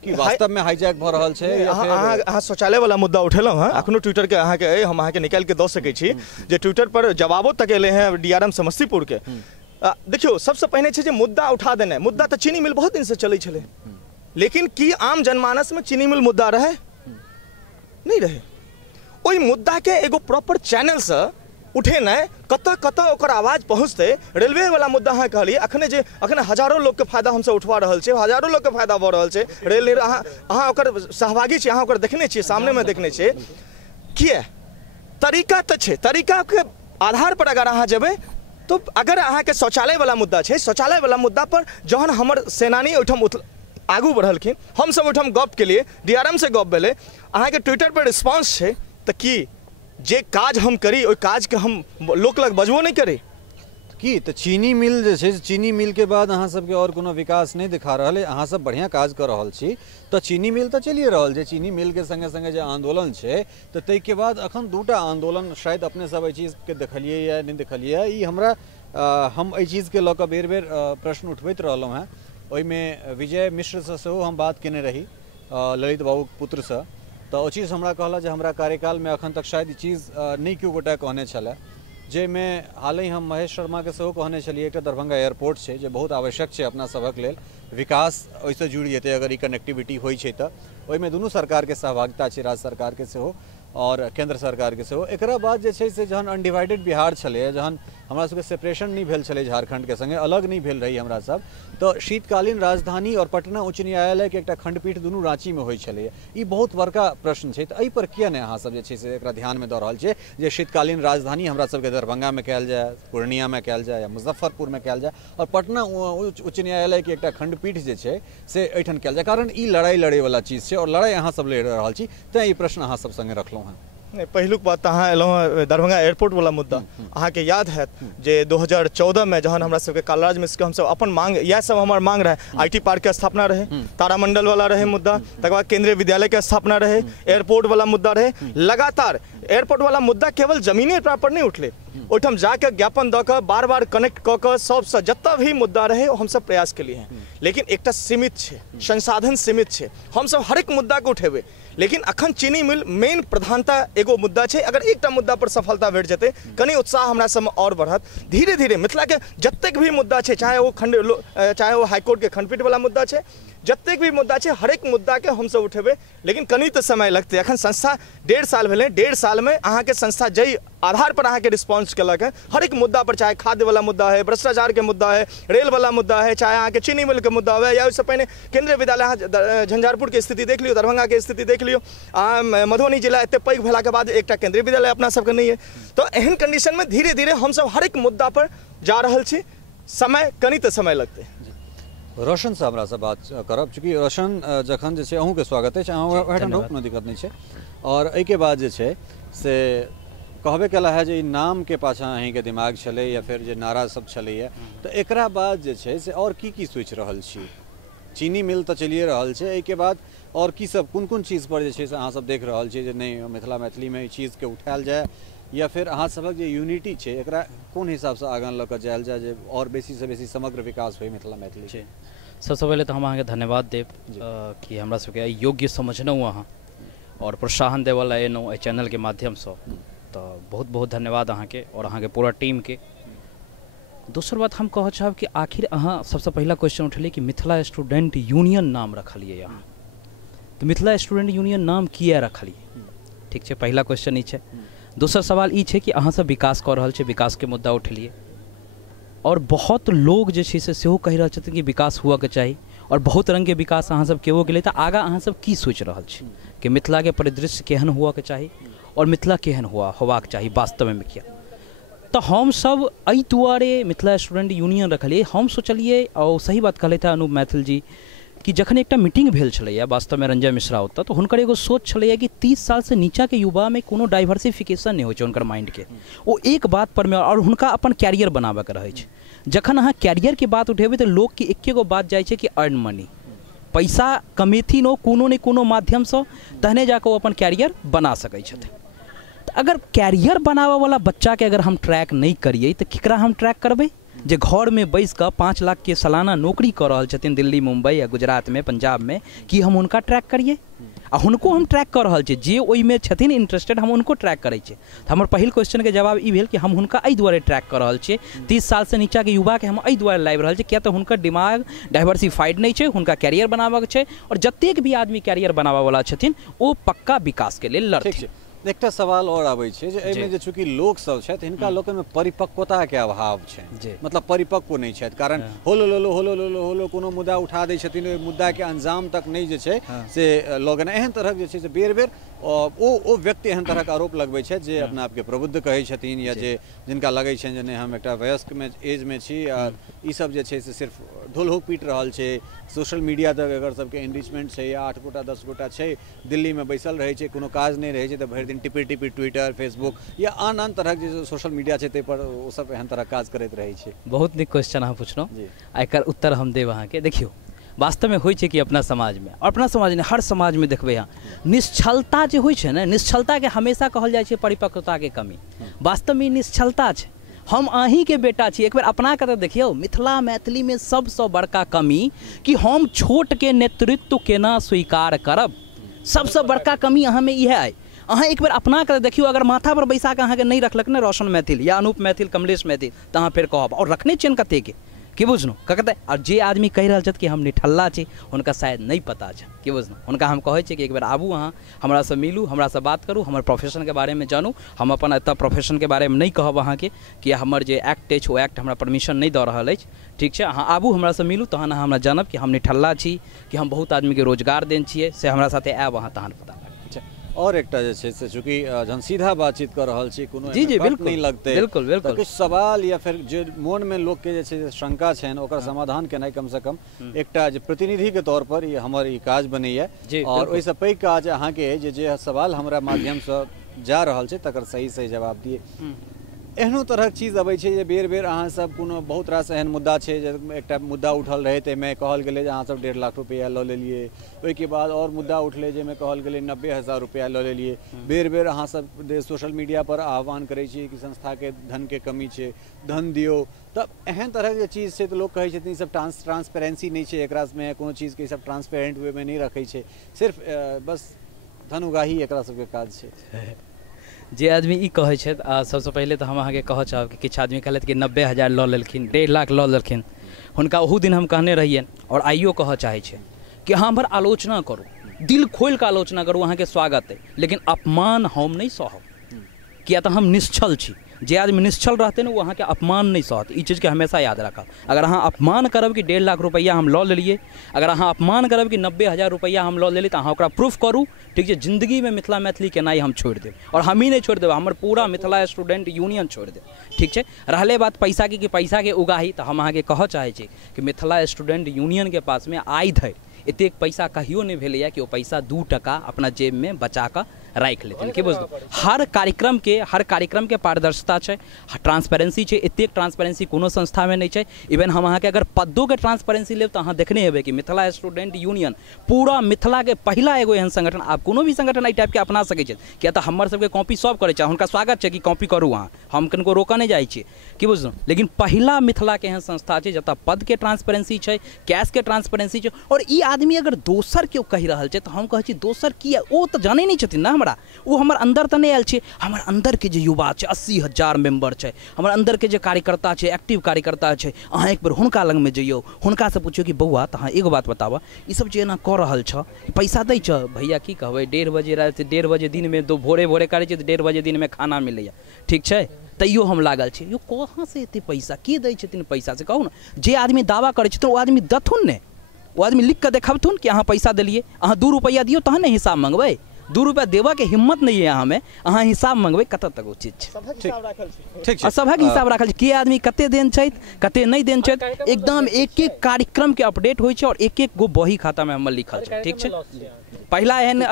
वास्तव में हाईजैक भऽ रहल छै? अहाँ शौचालय वाला मुद्दा उठेलहुँ हैं, अखनो ट्विटर के अहाँ के हम अहाँ के निकाल के दऽ सकै छी, जे ट्विटर पर जवाबो तक एले हैं डीआरएम समस्तीपुर के। देखियो सबसे पहिने छै जे मुद्दा उठा देने, मुद्दा तो चीनी मिल बहुत दिन से चलै छलै, लेकिन की आम जनमानस में चीनी मिल मुद्दा रहे? नहीं रहे। ओहि मुद्दा के एगो प्रॉपर चैनल से उठेना, कतऽ कतऽ ओकर आवाज पहुँचते। रेलवे वाला मुद्दा अहाँ कहलिए, अखने हजारों लोग के फायदा हमसे उठवा रहल छै, हजारों लोग के फायदा भऽ रहल छै। रेल अहाँ ओकर सहभागी छी, अहाँ ओकर देखने छियै, सामने में देखने छियै। किए? तरीका तो छै, तरीका के आधार पर अगर अहाँ जेबै तो अगर अहाँ के शौचालय वाला मुद्दा छै, शौचालय वाला मुद्दा पर जहन हमर सेनानी ओहिठाम आगू बढ़लखिन, हम सब ओहिठाम गप के लिए डीआरएम से गप भेलै, अहाँ के ट्विटर पर रिस्पांस छै, तो की जे काज हम करी ओहि काज के हम लोक लग बजबो नहीं करी की? तो चीनी मिल जे छै, चीनी मिल के बाद अहाँ सबके और कोनो विकास नहीं दिखा रहल है। अहाँ सब बढ़िया काज कर रहल छी, तो चीनी मिल तो चलिए रहल छै। चीनी मिल के संगे संगे जे आंदोलन छै, तो तै के बाद अखन दूटा आंदोलन शायद अपने सब एहि चीज के देखलिए या नहीं देखलिए, ई हमरा हम एहि चीज के लऽ कऽ बेर बेर प्रश्न उठबैत रहलहुँ हैं। ओहिमे विजय मिश्र से सेहो हम बात केने रही, ललित बाबू पुत्र से, तो ओ चीज हमरा कहला जे हमरा कार्यकाल में अखन तक शायद ई चीज नहीं केओ गोटा कहने छलै, जाहिमे हाल ही हम महेश शर्मा के सेहो कहने छलिए। एकटा दरभंगा एयरपोर्ट छै जे बहुत आवश्यक छै अपना सभक लेल, विकास ओहिसँ जुड़ि जेतै अगर ई कनेक्टिविटी होइ छै तऽ। ओहिमे दुनू सरकार के सहभागिता छै, राज्य सरकार के सेहो और केंद्र सरकार के सेहो। एकरा बाद जे छै से जहन अनडिवाइडेड बिहार छलै, जहन हमरा सबके सेपरेशन नहीं भेल छलै झारखंड के संगे, अलग नहीं भेल रही हमरा सब, तो शीतकालीन राजधानी और पटना उच्च न्यायालय के एकटा खंडपीठ दुनू रांची में होइ छलै। ई बहुत बड़का प्रश्न छै, तो एहि पर किया नहीं अहाँ सब जे छै से एकरा ध्यान में दऽ रहल छै जे शीतकालीन राजधानी हमरा सबके दरभंगा में कयल जाय, पूर्णिया में कयल जाय या मुजफ्फरपुर में कयल जाय, और पटना उच्च न्यायालय के एकटा खंडपीठ जे छै से एहिठाम कयल जाय? कारण ई लड़ाई लड़े वाला चीज छै, और लड़ाई अहाँ सब लड़ि रहल छी, तैं ई प्रश्न अहाँ सब संगे रखलहुँ हैं। नहीं, पहिलुक बात अहाँ एलहुँ दरभंगा एयरपोर्ट वाला मुद्दा, अहाँ के याद है जे 2014 में जहन हमरा सबके कालराज मिश्र के हम सब अपन मांग, यह सब हमार मांग रहे, आईटी पार्क के स्थापना रहे, तारामंडल वाला रहे मुद्दा, तकर बाद केंद्रीय विद्यालय के स्थापना रहे, एयरपोर्ट वाला मुद्दा रहे। लगातार एयरपोर्ट वाला मुद्दा केवल जमीने पर नहीं उठले, ओहिठाम जाके ज्ञापन दऽ कऽ बार बार कनेक्ट कऽ कऽ सबसँ जतऽ भी मुद्दा रहे हम सब प्रयास केलिए हैं, लेकिन एकटा सीमित छै, संसाधन सीमित छै। हम सब हर एक मुद्दा को उठेबै, लेकिन अखन चीनी मिल मेन प्रधानता एगो मुद्दा छै। अगर एकटा मुद्दा पर सफलता भेट जेतै, कनी उत्साह हमरा सबमे और बढ़त। धीरे धीरे मिथिला के जतेक भी मुद्दा छै, चाहे वो हाईकोर्ट के खंडपीठ वाला मुद्दा छै, जतेक भी मुद्दा छै हरेक मुद्दा के हम सब उठेबै, लेकिन कनी तो समय लगतै। अखन संस्था 1.5 साल भेलै, 1.5 साल में अहाँ के संस्था जई आधार पर अहाँ के रिस्पॉन्स केलक है हरेक मुद्दा पर, चाहे खाद्य वाला मुद्दा है, भ्रष्टाचार के मुद्दा है, रेल वाला मुद्दा है, चाहे अहाँ के चीनी मिल के मुद्दा है, या उससे पहले केंद्रीय विद्यालय अहाँ झंझारपुर के स्थिति देख लियो, दरभंगा के स्थिति देख लियो, मधुबनी जिला एते पैघ भेला के बाद एकटा केंद्रीय विद्यालय अपना सबके नहीं है। तो एहन कंडीशन में धीरे धीरे हम सब हरेक मुद्दा पर जा रहल छी, समय कनी तो समय लगतै। रोशन से हमरा से बात करब, चूँकि रोशन जखन जे छै अहूँके स्वागत अछि, अहाँ ओहिठाम रहू, कोनो दिक्कत नहीं छै। और एहिके बाद जे छै से कहबे कला है जे नाम के पाछा अहीं के दिमाग छलै या फिर जे नारा सब छलैया, तो एकरा बाद जे छै से और की सोचि रहल छी? चीनी मिल तो चलिए रहल छै, एहिके बाद और की सब कोन चीज पर जे छै से अहाँ सब देख रहल छी जे नहीं मिथिला मैथिली में ई चीज के उठायल जाए, या फिर अहाँ सबक जे यूनिटी छै एकरा कोन हिसाब से आगाँ लऽ कऽ जायल जाए जे और बेसी से बेसी समग्र विकास होय मिथिला मैथिली छै? सबसे पहले तो हम अहाँके धन्यवाद देव कि हमरा सबके योग्य समझलहुँ अहाँ और प्रोत्साहन देवल एलहुँ एहि चैनल के माध्यम से, तो बहुत बहुत धन्यवाद अहाँके और अहाँके पूरा टीम के। दोसर बात हम कहऽ चाहब कि आखिर अहाँ सबसे पहला क्वेश्चन उठलिए कि मिथिला स्टूडेंट यूनियन नाम रखलिए अहाँ, तो मिथिला स्टूडेंट यूनियन नाम किया रखलिए? ठीक छै, पहला क्वेश्चन ई छै। दोसर सवाल ई छै कि अहाँ सब विकास कऽ रहल छै, विकास के मुद्दा उठलिए और बहुत लोग जे छै से सेहो कहि रहल छथिन कि विकास हुआ के चाही, और बहुत रंग के विकास अहाँ सब केओ गेलै, तऽ आगाँ अहाँ सब की सोचि रहल छी कि मिथिला के परिदृश्य केहन हुआ के चाही और मिथिला केहन होबाक चाही वास्तव में किया? तो हम सब एहि दुआरे मिथिला स्टूडेंट यूनियन रखलिए। हम सोचलिए, और सही बात कहले थे अनूप मैथिल जी, कि जखन एकटा मीटिंग भेल छलैया वास्तव में रंजय मिश्रा ओतऽ, तो हुनकर एगो सोच छलैया कि 30 साल से नीचा के युवा में कोनो डाइवर्सिफिकेशन नहीं होइ छै हुनकर माइंड के, वो एक बात पर में और हुनका अपन कैरियर बनाबे के रहै छै। जखन अहाँ कैरियर के बात उठेबै तऽ लोग के एकेगो बात जाइ छै कि अर्न मनी, पैसा कमेथिन ओ कोनो ने कोनो माध्यम से, तहने जाके वो अपन कैरियर बना सकै छथिन। अगर कैरियर बनाबे वाला बच्चा के अगर हम ट्रैक नहीं करिए तो केकरा हम ट्रैक करबै? जे घर में बैस कऽ 5 लाख के सालाना नौकरी कर रहल छथिन दिल्ली, मुंबई या गुजरात में, पंजाब में, कि हम उनका ट्रैक करिए? आ हुनको हम ट्रैक कर रहल छी, जे ओहिमे छथिन इंटरेस्टेड, हम उनको ट्रैक करै छियै। तऽ हमर पहिल क्वेश्चन के जवाब ई भेल कि हम हुनका एहि दुआरे ट्रैक कर रहल छियै, 30 साल से नीचा के युवा के हम एहि दुआरे लाबि रहल छियै, किया तऽ हुनकर दिमाग डाइवर्सिफाइड नहीं छै, हुनका कैरियर बनाबऽ के छै, और जतेक भी आदमी कैरियर बनाबऽ वाला छथिन ओ पक्का विकास के लेल लड़थिन। एकटा सवाल और आबै छै जे एहिमे जे चूँकि लोक सब छथि हिनका लोकन में परिपक्वता के अभाव छै, मतलब परिपक्व नहीं छथि, कारण होलो कोनो मुद्दा उठा दै छथिन, ओहि मुद्दा के अंजाम तक नहीं जे छै से लोगन एहन तरह जे छै से बेर बेर ओ व्यक्ति एहन तरह के आरोप लगबै छै जे अपना आपके प्रबुद्ध कहै छथिन, या जे जिनका लगै छै जे नहीं हम एकटा वयस्क में एज में छी, आ ई सब जे छै से सिर्फ धुलहो पीट रहल छै, सोशल मीडिया तक एकर सबके एनरिचमेंट छै, या 8 गोटा 10 गोटा छै दिल्ली में बैसल रहै छै, कोनो काज नहीं रहै छै तऽ भरि दिन टिपी ट्विटर फेसबुक या आन तरह के जो सोशल मीडिया छै पर ओ सब एहन तरह काज करैत रहै छै। बहुत नीक क्वेश्चन अहाँ पुछलहुँ, एकर उत्तर हम देब अहाँके। देखियौ, वास्तव में होइ छै कि अपना समाज में, और अपना समाज में हर समाज में देखबै अहाँ, निश्चलता जे होइ छै ने, निश्चलता के हमेशा कहल जाइ छै परिपक्वता के कमी। वास्तव में निश्चलता छै। हम अहीं के बेटा छी, एक बेर अपना के तऽ देखियौ, मिथिला मैथिली में सबसँ बड़का कमी कि हम छोट के नेतृत्व केना स्वीकार करब, सबसँ बड़का कमी अहाँ में इएह अइ। अहाँ एक बेर अपना के देखियो, अगर माथा पर बैसा के अहाँ के नहीं रखलक ने रोशन मैथिल या अनूप मैथिल, कमलेश मैथिल, तऽ अहाँ फेर कहब, और रखने छियनि कते के, की बुझलहुँ कहते। और जे आदमी कहि रहल छथि कि हम निठल्ला छी, हुनका शायद नहीं पता छै, की बुझलहुँ। हुनका हम कहै छियै कि एक बेर आबू, अहाँ हमरा से मिलू, हमरा से बात करू, हमर प्रोफेशन के बारे में जानू। हम अपन एतऽ प्रोफेशन के बारे में नहीं कहब अहाँके कि हमर जे एक्ट अछि ओ एक्ट हमरा परमिशन नहीं दऽ रहल अछि, ठीक छै। अहाँ आबू, हमरा से मिलू, तहन अहाँ हमरा जानब कि हम निठल्ला छी, कि हम बहुत आदमी के रोजगार देन छियै, से हमरा साथे आयब अहाँ, तहन पता। और एकटा जे छै से चूँकि जहन सीधा बातचीत कर रहल छी, कोनो जी बिल्कुल नहीं लगते, बिल्कुल बिल्कुल, कुछ सवाल या फिर जो मन में लोग के जे छै शंका छनि ओकर समाधान केनाइ कम से कम एकटा जे प्रतिनिधि के तौर पर ये हमर ई काज बनैया, और ओहिसँ पैघ काज अहाँके जे सवाल हमरा माध्यम से जा रहल छै तकर सही सही जवाब दिए। एहनो तरह चीज अबै छै जे बेर बेर अहाँ सब कोनो बहुत रास एहन मुद्दा छै जे एकटा मुद्दा उठल रहै ताहिमे कहल गेलै जे अहाँ सब 1.5 लाख रुपया लऽ लेलिए, ओहिके बाद और मुद्दा उठलै जाहिमे कहल गेलै 90,000 रुपया लऽ लेलिए। बेर बेर अहाँ सब सोशल मीडिया पर आह्वान करै छियै कि संस्थाके धनके कमी छै, धन दियौ, तब एहन तरहके चीज छै तऽ लोक कहै छथिन ई सब ट्रांसपेरेंसी नहीं छै एकरामे, कोनो चीजके ई सब ट्रांसपेरेंट वेमे नहीं रखै छै, सिर्फ बस धन उगाही एकरा सबके काज छै। जे आदमी ई कहै छथि, सबसँ पहिले तऽ हम अहाँके कहऽ चाहब कि किछु आदमी कहलथि कि 90,000 लऽ लेलखिन, 1.5 लाख लऽ लेलखिन, हुनका ओहू दिन हम कहने रहियनि और आइयो कहऽ चाहै छै कि अहाँ हमर आलोचना करू, दिल खोल कऽ आलोचना करू, अहाँके स्वागत है, लेकिन अपमान हम नहीं सहब, किया तऽ हम निश्चल छी। जे आदमी निश्चल रहते ना वो अहाँ के अपमान नहीं सहत। ई चीज़ के हमेशा याद रखब। अगर अहाँ अपमान करब कि 1.5 लाख रुपया हम लऽ लेलिए, अगर अहाँ अपमान करब कि 90,000 रुपया हम लऽ लेली, तऽ अहाँ ओकरा प्रूफ करू, ठीक है। जिंदगी में मिथिला मैथिली केनाइ हम छोड़ देब, और हम ही नहीं छोड़ देब, हमर पूरा मिथिला स्टूडेंट यूनियन छोड़ देब, ठीक है। रहले बात पैसा की कि पैसा के उगाही, तऽ हम अहाँ के कहऽ चाहे छी कि मिथिला स्टूडेंट यूनियन के पास में आइ धरि एतेक पैसा कहियो नहीं भेलैया कि वो पैसा 2 टका अपना जेब में बचा कऽ राख लेथिन। कि बुझलू, हर कार्यक्रम के पारदर्शिता है, ट्रांसपेरेंसी है। एतेक ट्रांसपेरेंसी कोनो संस्था में नहीं है। इवन हम अहाँ के अगर पदों के ट्रांसपेरेंसी लेब तो अहाँ देखने हेबै कि मिथिला स्टूडेंट यूनियन पूरा मिथिला के पहला एगो एहन संगठन, आप कोनो भी संगठन एहि टाइप के अपना सकै छै, किया तऽ हमर सबके कॉपी सब करै छै, हुनका स्वागत छै कि कॉपी करू अहाँ, हम कनको रोकऽ नहीं जाइ छियै, कि बुझलू। लेकिन पहिला मिथिला के एहन संस्था छै जतऽ पद के ट्रांसपेरेंसी छै, कैश के ट्रांसपेरेंसी छै। और ई आदमी अगर दोसर केओ कहि रहल छै तऽ हम कहै छी दोसर किया, ओ तऽ जानै नहीं छथिन ना। वो हमर अंदर तो नहीं आयल छै, हमर अंदर के जे युवा छै, 80,000 मेंबर छै, हमर अंदर के जे कार्यकर्ता छै, एक्टिव कार्यकर्ता छै, अहाँ एक बेर हुनका लग में जइयो, हुनका से पूछियो कि बौआ तहाँ एगो बात बताबा, ई सब जे एना कऽ रहल छ, पैसा दै छ भैया, की कहबै 1:30 बजे राति, 1:30 बजे दिन में, दो भोरे करै छै तऽ 1:30 बजे दिन में खाना मिलैया, ठीक छै। तैयो हम लागल छी, यो कहाँ से एते पैसा के दै छथिन, पैसा से कहू ना। जे आदमी दावा करै छथिन ओ आदमी दथुन ने, वो आदमी लिख के देखबथुन कि अहाँ पैसा देलिए, अहाँ 2 रुपया दियो तहन ने हिसाब मंगबै। 2 रुपया देवा के हिम्मत नहीं है हमें, अहाँ हिसाब मंगबै कतऽ तक ओ चीज छै, ठीक छै। सभक हिसाब राखल छै, के आदमी कते देन छै, कते नहीं देन छै, एकदम एक एक कार्यक्रम के अपडेट होइ छै, और एक एक गो बही खाता में हमर लिखल छै, ठीक छै। पहिला एहन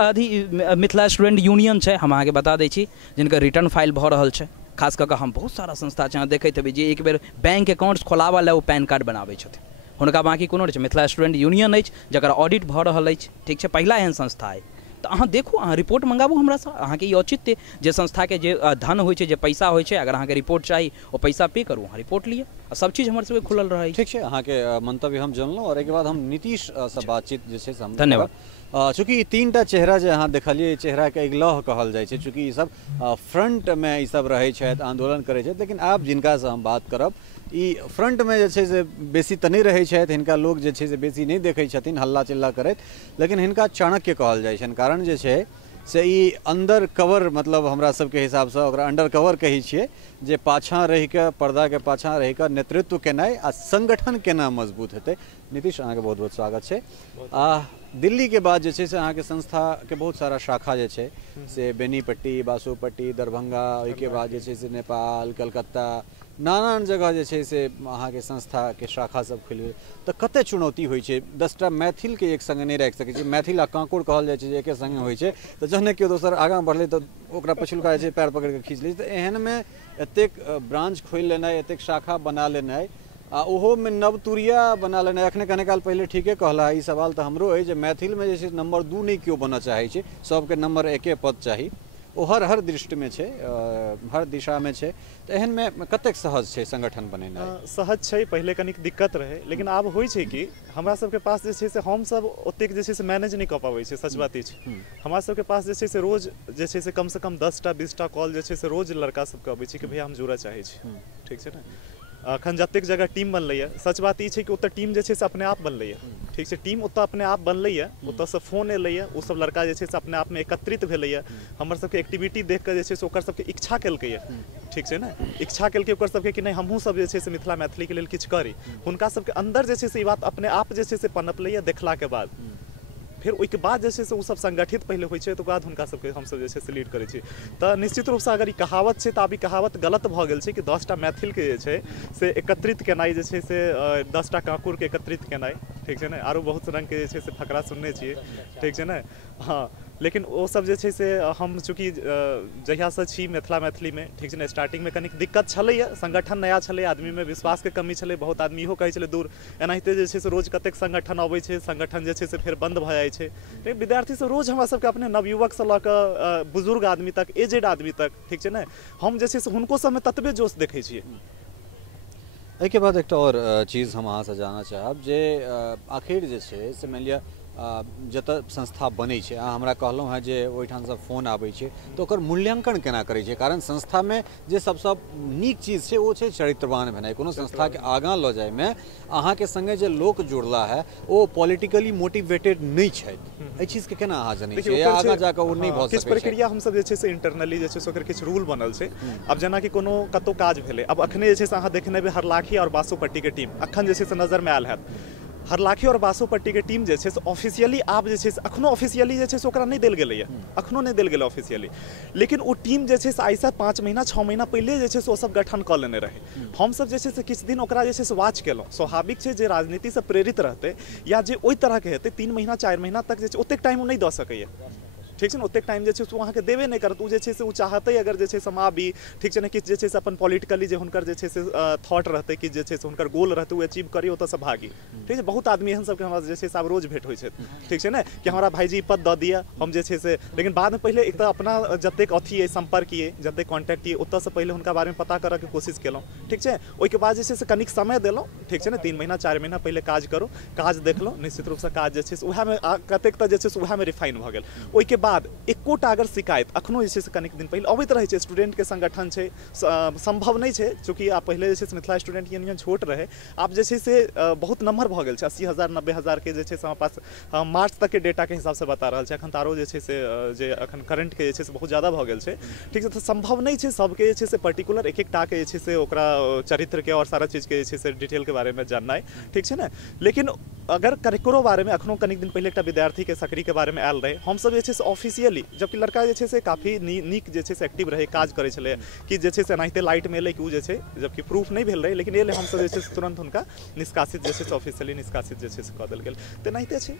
मिथिला स्टूडेंट यूनियन छै, हम अहाँके बता दै छी, जिनकर रिटर्न फाइल भऽ रहल छै। खास कऽ हम बहुत सारा संस्था छै, अहाँ देखैत हेबै जे एक बेर बैंक अकाउंट्स खोलाबऽ लए ओ पैन कार्ड बनाबै छथिन, हुनका बाकी कोनो नहीं छै। मिथिला स्टूडेंट यूनियन अछि जकर ऑडिट भऽ रहल अछि, ठीक छै, पहिला एहन संस्था है। तो अहाँ देखू, अहाँ रिपोर्ट मंगाबू हमरा से, अहाँ के ई औचित्य जे संस्था के जे धन होइ छै, जे पैसा होइ छै, अगर अहाँ के रिपोर्ट चाही ओ पैसा पे करू, अहाँ रिपोर्ट लिअ, और सब चीज हमर सबके खुलल रहै। ठीक छै, अहाँ के मंतव्य हम जानलहुँ, और एक बाद हम नीतीश से बातचीत जे छै से हम धन्यवाद। चूँकि 3टा चेहरा जे अहाँ देखलिए, चेहरा के इगलह कहल जाइ छै, चूँकि ई सब फ्रंट में ई सब रहै छथि, आंदोलन करै छथि, लेकिन आब जिनका से हम बात करब ई फ्रंट में जे छै से बेसी तऽ नहीं रहै छथि, हिनका लोग जे छै से बेसी नहीं देखै छथिन हल्ला चिल्ला करैत, लेकिन हिनका चाणक्य कहल जाइ छनि। कारण जे छै से ई अंडर कवर, मतलब हमरा सबके हिसाब से ओकरा अंडर कवर कहै छियै, जे पाछाँ रहि के, पर्दा के पाछाँ रहि के नेतृत्व केनाइ आ संगठन केना मजबूत हेतै। नीतीश, अहाँके बहुत बहुत स्वागत छै। दिल्ली के बाद जे छै से अहाँके संस्था के बहुत सारा शाखा जे छै से बेनीपट्टी, बासोपट्टी, दरभंगा, ओहिके बाद जे छै से नेपाल, कलकत्ता, नाना जगह जे छै से अहाँके संस्था के शाखा सब खुलि गेल। तऽ कते चुनौती होइ छै, 10टा मैथिल के एक संगे नहीं राखि सकै छी। मैथिल आ कांकुर कहल जाइ छै जे एके संगे होइ छै, तऽ जहने केओ दोसर आगाँ बढ़लै तऽ ओकरा पछुलका जे छै पैर पकड़ि के खींच लै छै। तऽ एहन में एतेक ब्रांच खोलि लेनाइ, एतेक शाखा बना लेनाइ, आ ओहो में नवतुरिया बना लेनाइ। अखने कने काल पहले ठीके कहला, ई सवाल तऽ हमरो है जे मैथिल में जे छै नंबर 2 नहीं क्यों बनना चाहे छै, सबके नंबर 1 पद चाही। ओ हर दृष्टि में छै, हर दिशा में छै। तो एहन में कतेक सहज छै संगठन बनेनाइ? सहज छै, पहले कनिक दिक्कत रहे, लेकिन आब होइ छै कि हमरा सबके पास जे छै से हम सब ओतेक जे छै से मैनेज नहीं कऽ पाबै छै। सच बात ई छै, हमरा सबके पास जे छै से रोज जे छै से कम से कम 10टा 20टा कॉल जे छै से रोज लड़का सबके अबै छै कि भैया हम जुड़ऽ चाहै छी, ठीक छै ने। अखन जतेक जगह टीम बनलैया, सच बात ई छै कि ओतऽ टीम जे छै से अपने आप बनलैया, ठीक छै। टीम ओतऽ अपने आप बनलैया, ओतऽसँ फोन एलैया, ओ सब लड़का जे छै से अपने आप में एकत्रित भेलैया, हमर सबके एक्टिविटी देख कऽ जे छै से ओकर सबके इच्छा केलकैया, ठीक छै ने। इच्छा केलकै ओकर सबके कि नहीं हमहूँ सब जे छै से मिथिला मैथिली के लेल किछु करी। हुनका सबके अंदर जे छै से ई बात अपने आप जे छै से पनपलैया देखला के बाद। फिर ओहिके बाद जे छै से ओ सब संगठित पहले होइ छै, तऽ बाद हुनका सबके हमसब जे छै से लीड करै छी। तऽ निश्चित रूपसँ अगर ई कहावत छै तऽ आब ई कहावत गलत भऽ गेल छै कि 10टा मैथिलके जे छै से एकत्रित केनाइ जे छै से 10टा कांकुरके एकत्रित केनाइ, ठीक छै ने। आरो बहुत रङ्गके जे छै से फकरा सुनने छियै, ठीक छै ने। हाँ, लेकिन ओ सब जे छै से हम चूँकि जहियासँ छी मिथिला मैथिलीमे, ठीक छै ने, स्टार्टिंगमे कनिक दिक्कत छलैया, संगठन नया छलै, आदमीमे विश्वासके कमी छलै। बहुत आदमी इहो कहै छलै दूर, एनाहिते जे छै से रोज कतेक संगठन अबै छै, संगठन जे छै से फेर बन्द भऽ जाइ छै। लेकिन विद्यार्थी सब रोज हमरा सबके अपने नवयुवकसँ लऽ कऽ बुजुर्ग आदमी तक, एजेड आदमी तक, ठीक छै ने, हम जे छै से हुनको सबमे ततबे जोश देखै छियै। एहिके बाद एकटा और चीज़ हम अहाँ से जानना चाहब जे आखिर जे छै से मानि लिअ जतऽ संस्था बनै छै, अहाँ हमरा कहलहुँ हैं जे ओहिठामसँ फोन आबै छै तऽ ओकर मूल्यांकन केना करै छै? कारण संस्थामे जे सबसँ नीक चीज छै ओ छै चरित्रवान भेनाइ। कोनो संस्थाके आगाँ लऽ जाइमे अहाँके संगे जे लोक जुड़ला है ओ पॉलिटिकली मोटिवेटेड नहीं छथि, एहि चीजके केना अहाँ जनै छियै या आगाँ जाकऽ ओ नहि भऽ सकै छै? किछु प्रक्रिया हमसब जे छै से इंटरनली जे छै से ओकर किछु रूल बनल छै। अब जेना कि कोनो कतौ काज भेलै, अब अखने जे छै से अहाँ देखने हेबै हरलाखी और बासोपट्टी के टीम अखन जे छै से नजर में आयल हैत। हरलाखी और बासोपट्टी के टीम जे छै से ऑफिशियली आब जे छै से अखनो ऑफिशियली जे छै से ओकरा नहि देल गेलैए, अखनो नहि देल गेलै ऑफिशियली, लेकिन ओ टीम जे छै से आइसँ 5 महीना 6 महीना पहिले जे छै से ओ सब गठन कऽ लेने रहै। हमसब जे छै से किछु दिन ओकरा जे छै से वाच केलहुँ। स्वाभाविक छै जे राजनीतिसँ प्रेरित रहतै या जे ओहि तरहके हेतै 3 महीना 4 महीना तक जे छै ओतेक टाइम ओ नहि दऽ सकैए, ठीक छै ने? ओतेक टाइम जे छै से अहाँके देबे नहि करत। ओ जे छै से ओ चाहतै अगर जे छै से समाबी, ठीक छै ने, किछु जे छै से अपन पॉलिटिकली जे हुनकर जे छै से थॉट रहतै, कि जे छै से हुनकर गोल रहतै ओ अचीव करी, ओतऽसँ भागी, ठीक छै? बहुत आदमी एहन सबके हमरा जे छै से आब रोज भेट होइ छै, ठीक छै ने, कि हमरा भाईजी पद दऽ दिअ, हम जे छै से, लेकिन बादमे पहिले एक तऽ अपना जतेक अथी अइ सम्पर्क अइ, जतेक कॉन्टैक्ट अइ, ओतऽसँ पहिले हुनका बारेमे पता करऽके कोशिश केलहुँ, ठीक छै? ओहिके बाद जे छै से कनिक समय देलहुँ, ठीक छै ने, 3 महीना 4 महीना पहिले काज करू, काज देखलहुँ, निश्चित रूपसँ काज जे छै से उएहमे कतेक तऽ जे छै से उएहमे रिफाइन भऽ गेल। ओहिके बाद एकोटा अगर शिकायत अखनो जे छै से कनिक दिन पहिले अबैत रहै छै, स्टूडेंटके संगठन छै, संभव नहि छै चूँकि आब पहिले जे छै से मिथिला स्टूडेंट यूनियन छोट रहै, आब जे छै से बहुत नम्बर भऽ गेल छै, 80,000 90,000 के जे छै से हमरा पास मार्च तक के डेटा के हिसाब से बता रहल छै। एखन तऽ आरो जे छै से जे एखन करंट के जे छै से बहुत ज्यादा भऽ गेल छै, ठीक छै? तऽ संभव नहि छै सबके जे छै से पर्टिकुलर एक एकटा के जे छै से ओकरा चरित्रके और सारा चीजके जे छै से डिटेलके बारेमे जाननाइ, ठीक छै ने? लेकिन अगर करेक्टरो बारेमे अखनो कनिक दिन पहिले एकटा विद्यार्थीके सकरीके बारेमे आयल रहै, हमसब जे छै से ऑफिशियली, जबकि लड़का जे छै से काफी नीक जे छै से एक्टिव रहै, काज करै छलै, कि जे छै से एनाहिते लाइटमे एलै कि ओ जे छै, जबकि प्रूफ नहि भेल रहै, लेकिन एलै हमसब जे छै से तुरंत हुनका निष्कासित जे छै से ऑफिशियली निष्कासित जे छै से कऽ देल गेल। तऽ एनाहिते छै,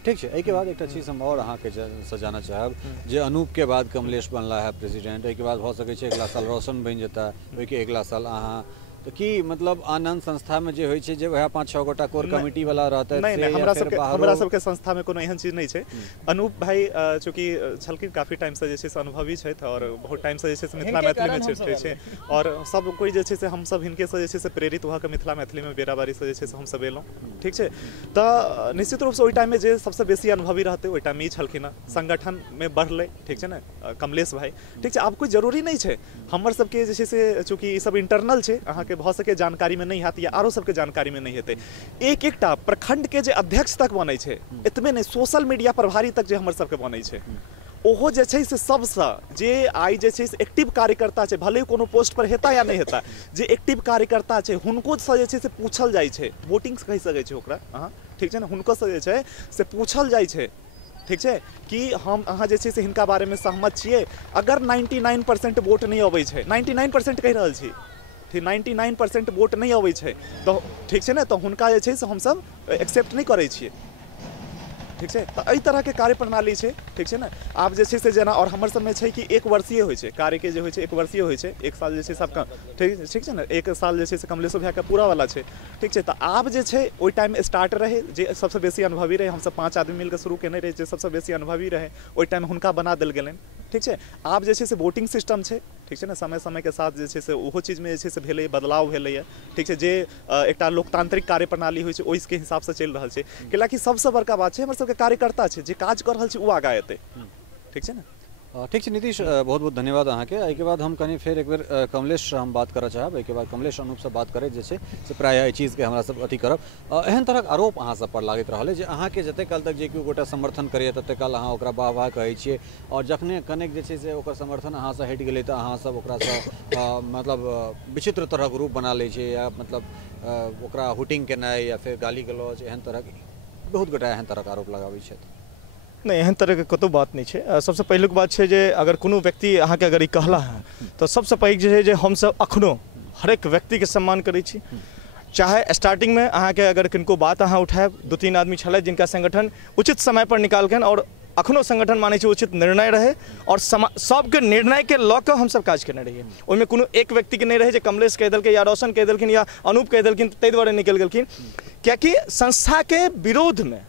ठीक छै। एहिके बाद एकटा चीज हम और अहाँके से जानऽ चाहब जे अनूपके बाद कमलेश बनला है प्रेसिडेंट, एहिके बाद भऽ सकै छै अगिला साल रोशन बनि जेता, ओहिके अगिला साल अहाँ, तो की मतलब आनंद संस्था में जे होइ छै जे वह 5-6 गोटा कोर कमिटी वाला रहते नहीं नहीं हमरा सबके संस्था में कोनो एहन चीज नहीं छै। अनूप भाई चूँकि छलखिन काफी टाइम से जे छै से अनुभवी छथि और बहुत टाइम से जे छै से मिथिला मैथिली में छै और सब कोई जे छै से हम सब हिनके से जे छै से प्रेरित हुआ के मिथिला मैथिली में बेराबारी से जे छै से हम सब एलहुँ, ठीक छै? तऽ निश्चित रूप से ओहि टाइम में जे सबसे बेसी अनुभवी रहते ओहि टाइम में छलखिन, संगठन में बढ़लै, ठीक छै ने, कमलेश भाई, ठीक छै? आब कोई जरूरी नहीं छै हमर सबके जे छै से, चूँकि ई सब इंटरनल छै, अहाँके भऽ सके जानकारी में नहीं हैत या आरो सबके जानकारी में नहीं हेतै। एक एकटा प्रखंड के जे अध्यक्ष तक बनै छै, एतबे नहीं सोशल मीडिया प्रभारी तक जे हमर सबके बनै छै, ओहो जे छै से सबसँ जे आइ जे छै से एक्टिव कार्यकर्ता छै, भले कोनो पोस्ट पर हेता या नहीं हेता, जे एक्टिव कार्यकर्ता छै हुनको से जे छै से पूछल जाइ छै, वोटिंग कहि सकै छै ओकरा अहाँ, ठीक छै ने, हुनको से जे छै से पूछल जाइ छै, ठीक छै, कि हम अहाँ जे छै से हिनका बारेमे सहमत छियै। अगर 99% वोट नहीं अबै छै, 99% कहि रहल छी, 99% वोट नहीं अबै छै, तो ठीक छै ने, तो हुनका जे छै से हमसब एक्सेप्ट नहीं करै छियै, ठीक छै? तो एहि तरह के कार्य प्रणाली छै, ठीक छै ने? आब जे छै से जेना और हमर सबमे छै कि 1 वर्षीय होइ छै कार्य के, जे होइ छै 1 वर्षीय होइ छै, 1 साल जे छै सबका, ठीक छै ने, 1 साल जे छै से कमलेशो भैया के पूरा वाला छै, ठीक छै? तो आब जे छै ओहि टाइम में स्टार्ट रहे जे सबसे बेसी अनुभवी रहे, हमसब 5 आदमी मिलकर शुरू केने रहे, जे सबसे बेसी अनुभवी रहे ओहि टाइम हुनका बना देल गेलनि, ठीक छै? आब जे छै से वोटिंग सिस्टम छै, ठीक छै ने, समय समय के साथ जे छै से ओहो चीज में जे छै से भेलै, बदलाव भेलैए, ठीक छै? जे एकटा लोकतांत्रिक कार्य प्रणाली होइ छै ओहिके हिसाब से चलि रहल छै, कैलाकि सबसे बड़का बात छै हमर सबके कार्यकर्ता छै, जे काज कर रहल छै ओ आगाँ एतै, ठीक छै ने? ठीक है नीतीश, बहुत बहुत धन्यवाद अहाँ के। एहिके बाद हम कनी फिर एक बेर कमलेश से हम बात करऽ चाहब, एहिके बाद कमलेश अनूप से बात करैत जे छै से प्रायः एहि चीजके हमरा सब अथी करब। एहन तरहक आरोप अहाँ सब पर लागैत रहल जे अहाँके जते काल तक जे केओ गोटा समर्थन करैए तते काल अहाँ ओकरा वाह वाह कहै छियै, और जखने कनेक जे छै से ओकर समर्थन अहाँ से हटि गेलै तऽ अहाँ सब ओकरा से मतलब विचित्र तरहक रूप बना लै छै, या मतलब ओकरा हुटिंग केनाइ या फिर गाली गलौज, एहन तरहक बहुत गोटा एहन तरहक आरोप लगाबै छथि। नहीं एहन तरह के कतौ बात नहीं है। सबसे पहिलुक बात है जे अगर कोनो व्यक्ति अहाँ के अगर ई कहला है तो सबसे पैघ जे है जे हम सब अखनो हरेक व्यक्ति के सम्मान करै छी, चाहे स्टार्टिंग में अहाँ के अगर किनको बात अहाँ उठाएब, 2-3 आदमी छलै जिनका संगठन उचित समय पर निकालखन और अखनो संगठन मानै छै उचित निर्णय रहे और सबके निर्णय के लऽ कऽ हम सब काज केने रहिए। ओहिमे कोनो एक व्यक्ति के नहीं रहे जे कमलेश कह देलकै या रोशन कह देलखिन या अनूप कह देलखिन ताहि दुआरे निकल गेलखिन, कियाकि संस्था के विरोध में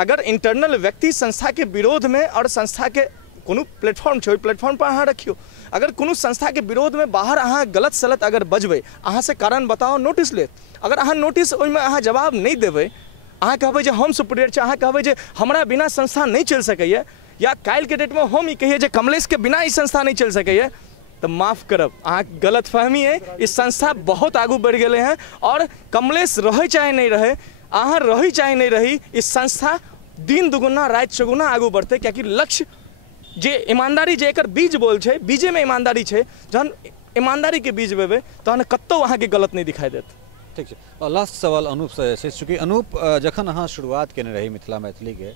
अगर इंटरनल व्यक्ति संस्था के विरोध में और संस्था के कोनो प्लेटफॉर्म छै, प्लेटफॉर्म पर अहाँ रखियो, अगर कोनो संस्था के विरोध में बाहर अहाँ गलत सलत अगर बजबै, अहाँ से कारण बताओ, नोटिस लेत, अगर अहाँ नोटिस ओहिमे अहाँ जवाब नहीं देबै अहाँ कहबै जे हम सुपीरियर छै, अहाँ कहबै जे हमरा बिना संस्था नहीं चल सकैए, या काल्हि के डेट में हम ई कहिए जे कमलेश के बिना ई संस्था नहीं चल सकैए, तो माफ़ करब, अहाँ गलत फहमी है। इस संस्था बहुत आगू बढ़ गए हैं और कमलेश रहे चाहे नहीं रहे, अहाँ रही चाहे नहीं रही, इस संस्था दिन दुगुना रात चौगुना आगू बढ़ते, क्या लक्ष्य जे ईमानदारी जे एकर बीज बोल छै, बीजे में ईमानदारी छै, जहन ईमानदारी के बीज बेबे तहन कतौ अहाँ के गलत नहीं दिखाई देत। ठीक है। और लास्ट सवाल अनूप से, चूँकि अनूप जखन अहाँ शुरुआत केने रही मिथिला मैथिली के,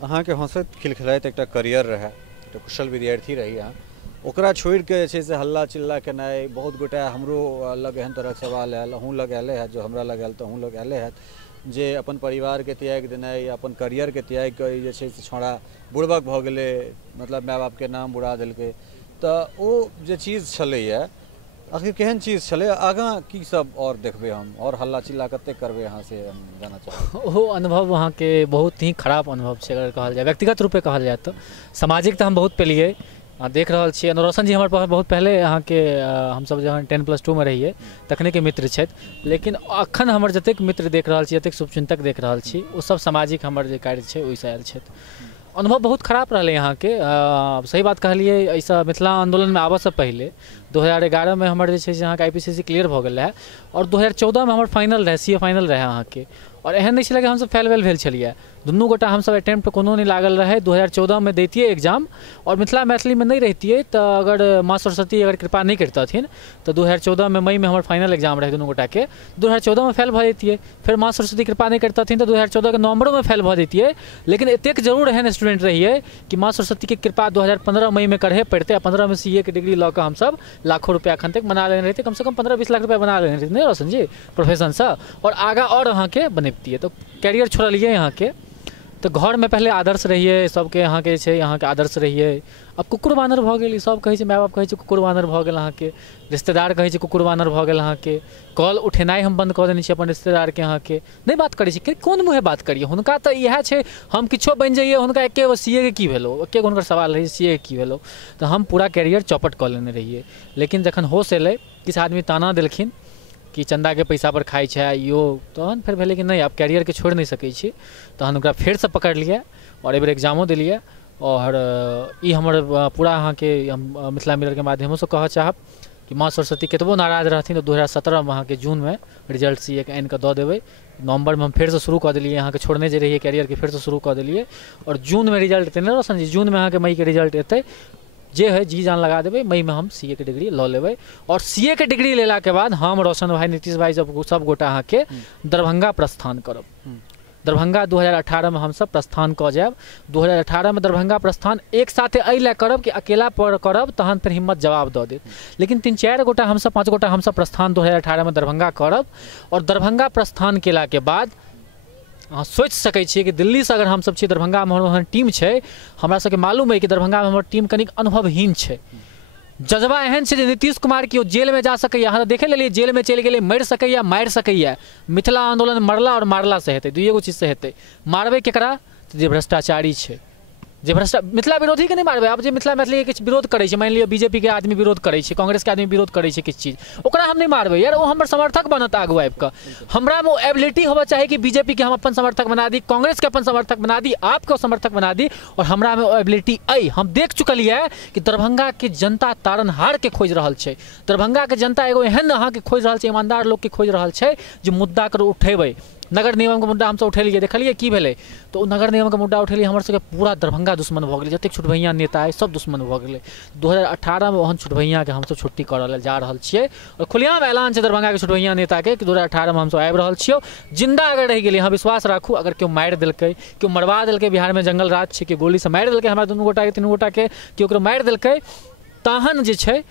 अहाँ के हंसैत खिलखिलाइत एकटा करियर रहे, एकटा कुशल विद्यार्थी रही अहाँ, ओकरा छोड़ के जे से हल्ला चिल्ला केनाइ, बहुत गोटा हमरो लग एहन तरह सवाल आयल, अहूँ लग आयल है, जो हमरा लग आयल तो अहूँ लग आयल है, जे अपन परिवार के त्याग देनाइ, अपन करियर के त्याग के जे छै से छोड़ा बुड़बक भ गेलै, मतलब माय बाप के नाम बुड़ा देलकै, तो ओ जे चीज छलैया आखिर केहन चीज छलै, आगाँ की सब और देखबै हम, और हल्ला चिल्ला कते करबै अहाँ से हम जाना चाहब। वो अनुभव वहाँ के बहुत ही खराब अनुभव छै, अगर कहल जाए व्यक्तिगत रूपे कहल जाए तो। सामाजिक तो हम बहुत पेलिए, देख रहा छियै। रोशन जी हमारे पास बहुत पहले अहाँ के हम सब जहन 10+2 में रहिए तखने के मित्र छथि, लेकिन अखन हमर जतेक मित्र देख रहा छी, जतेक शुभचिंतक देख रहा छी, ओ सब सामाजिक हमर जे कार्य छै ओहिसँ आयल छथि। अनुभव बहुत खराब रहा यहाँ के। सही बात कहलिए, ऐसा मिथिला आंदोलन में आबऽ से पहले 2011 में हमर जे यहाँ के IPCC क्लियर भ गेल है, और 2014 में हमर फाइनल रहे, CA फाइनल रहे अहाँ के, और एहन नहीं छलै कि हमसब फेल वेल भेल छलिए, दुनू गोटा हमसब अटेम्प्ट कोनो नहीं लागल रहे। 2014 में दैतियै एग्जाम, और मिथिला मैथिली में नहीं रहतियै तो अगर माँ सरस्वती अगर कृपा नहीं करतथिन तो 2014 में मई में हमर फाइनल एग्जाम रहे दुनू गोटा के, 2014 में फेल भ जैतियै। फिर माँ सरस्वती कृपा नहीं करतथिन तो 2014 के नवंबरों में फेल भ जैतियै। लेकिन एतेक जरूर एहन स्टूडेंट रहिए कि माँ सरस्वती के कृपा 2015 मई में करहे पड़ते, 15 में CA के डिग्री लऽ कऽ हमसब लाखों रुपया अखन तक बना लेने रहते, कम से कम 15-20 लाख रुपया बना लेने रहते नहीं रोशन जी प्रोफेशन से, और आगा और अहाँ के बनैबतियै। तो कैरियर छोड़लिए यहाँ के, तो घर में पहले आदर्श रहिए, सबके यहाँ के छै, यहाँ के आदर्श रहिए। अब कुकुर बानर भ गेल, सब कहै छै, माय बाप कहै छै कुकुर बानर भ गेल अहाँ के, रिश्तेदार कहै छै कुकुर बानर भ गेल अहाँ के, कॉल उठेनाइ हम बंद कऽ देने छी अपन रिश्तेदार के, अहाँ के नहीं बात करै छी, कोन मुँहे बात करिए। हुनका तो इएह छै हम किछो बनि जाइए, हुनका एके CA के की भेलो, एके हुनकर सवाल रही CA के की भेलो। तो हम पूरा कैरियर चौपट कऽ लेने रहिए। लेकिन जखन होश एलै, किछु आदमी ताना देलखिन कि चंदा के पैसा पर खाई छै यो, तहन फिर भेलै कि नहीं आप कैरियर के छोड़ नहीं सकै छी, तहन ओकरा फेर से पकड़ लिया और एहि बेर एग्जामो दिलिए। और ई हमर पूरा अहाँ के हम मिथिला मिरर के माध्यमों से कहऽ चाहब कि माँ सरस्वती कतबो नाराज रहथिन तो 2017 में अहाँ के जून में रिजल्ट CA के आनि कऽ दऽ देबै। नवंबर में हम फिर से शुरू कऽ देलिए, अहाँ के छोड़ने जे रहिए कैरियर के फिर से शुरू कऽ देलिए, और जून में रिजल्ट एतै ने रोशन जी, जून में अहाँ के मई के रिजल्ट एतै, जे है जी जान लगा देवे, मई में हम CA के डिग्री लऽ लेबै। और CA के डिग्री लेला के बाद हम रोशन भाई, नीतीश भाई सब गोटा अहाँ के दरभंगा प्रस्थान करब। दरभंगा 2018 में हम सब प्रस्थान कऽ जायब। 2018 में दरभंगा प्रस्थान एक साथे एहि लए करब कि अकेला पर करब तहन फिर हिम्मत जवाब दऽ देत, लेकिन 3-4 गोटा हम सब 5 गोटा हम सब प्रस्थान 2018 में दरभंगा करब। और दरभंगा प्रस्थान केला के बाद अहाँ सोचि सकै छियै कि दिल्ली से अगर हम सब छी, दरभंगा में हमर टीम छै, हमरा सबके मालूम है कि दरभंगा में हमर टीम कनिक अनुभवहीन छै। जज्बा एहन छै जे नीतीश कुमार के जेल में जा सकैए, अहाँ देखे लेलियै जेल में चलि गेलै, मरि सकैए मारि सकैए। मिथिला आंदोलन मरला और मारला से हेतै, दुइए गो चीज से हेतै। मारबै केकरा? जे भ्रष्टाचारी छै, जे मिथिला विरोधी के नहीं मारबै। अब जे मिथिला मैथिली के किछु विरोध करै छै, मानि लिअ BJP के आदमी विरोध करै छै, कांग्रेस के आदमी विरोध करै छै किछु चीज, ओकरा हम नहीं मारबै यार, वो हमर समर्थक बनत आगू आबि कऽ। हमरा में एबिलिटी होबऽ चाही कि BJP के हम अपन समर्थक बना दी, कांग्रेस के अपन समर्थक बना दी, आपके समर्थक बना दी, और हमरा में एबिलिटी अइ। हम देख चुकलिए कि दरभंगा के जनता तारनहार के खोज रहल छै, दरभंगा के जनता एगो एहन अहाँ के खोज रहल छै, ईमानदार लोग के खोज रहल छै जे मुद्दा कर उठेबै। नगर निगम के मुद्दा हम सब उठेलिए, देखलिए की भेलै, तो नगर निगम के मुद्दा उठेलिए, हमर सबके पूरा दरभंगा दुश्मन भऽ गेलै, जतेक छुटभैया नेता है सब दुश्मन भऽ गेलै। 2018 में ओहन छुटभैया के हम सब छुट्टी करऽ जा रहल छियै, और खुलेआम ऐलान छै दरभंगा के छुटभैया नेता के कि 2018 में हम सब आबि रहल छियै। जिंदा अगर रहि गेलियै, अहाँ विश्वास राखू, अगर केओ मारि देलकै, केओ मरवा देलकै, बिहार में जंगल राज छै, केओ गोली से मारि देलकै हमरा दुनू गोटा के, तीनू गोटा के, केओ ओकरो मारि देलकै, तहन जे छै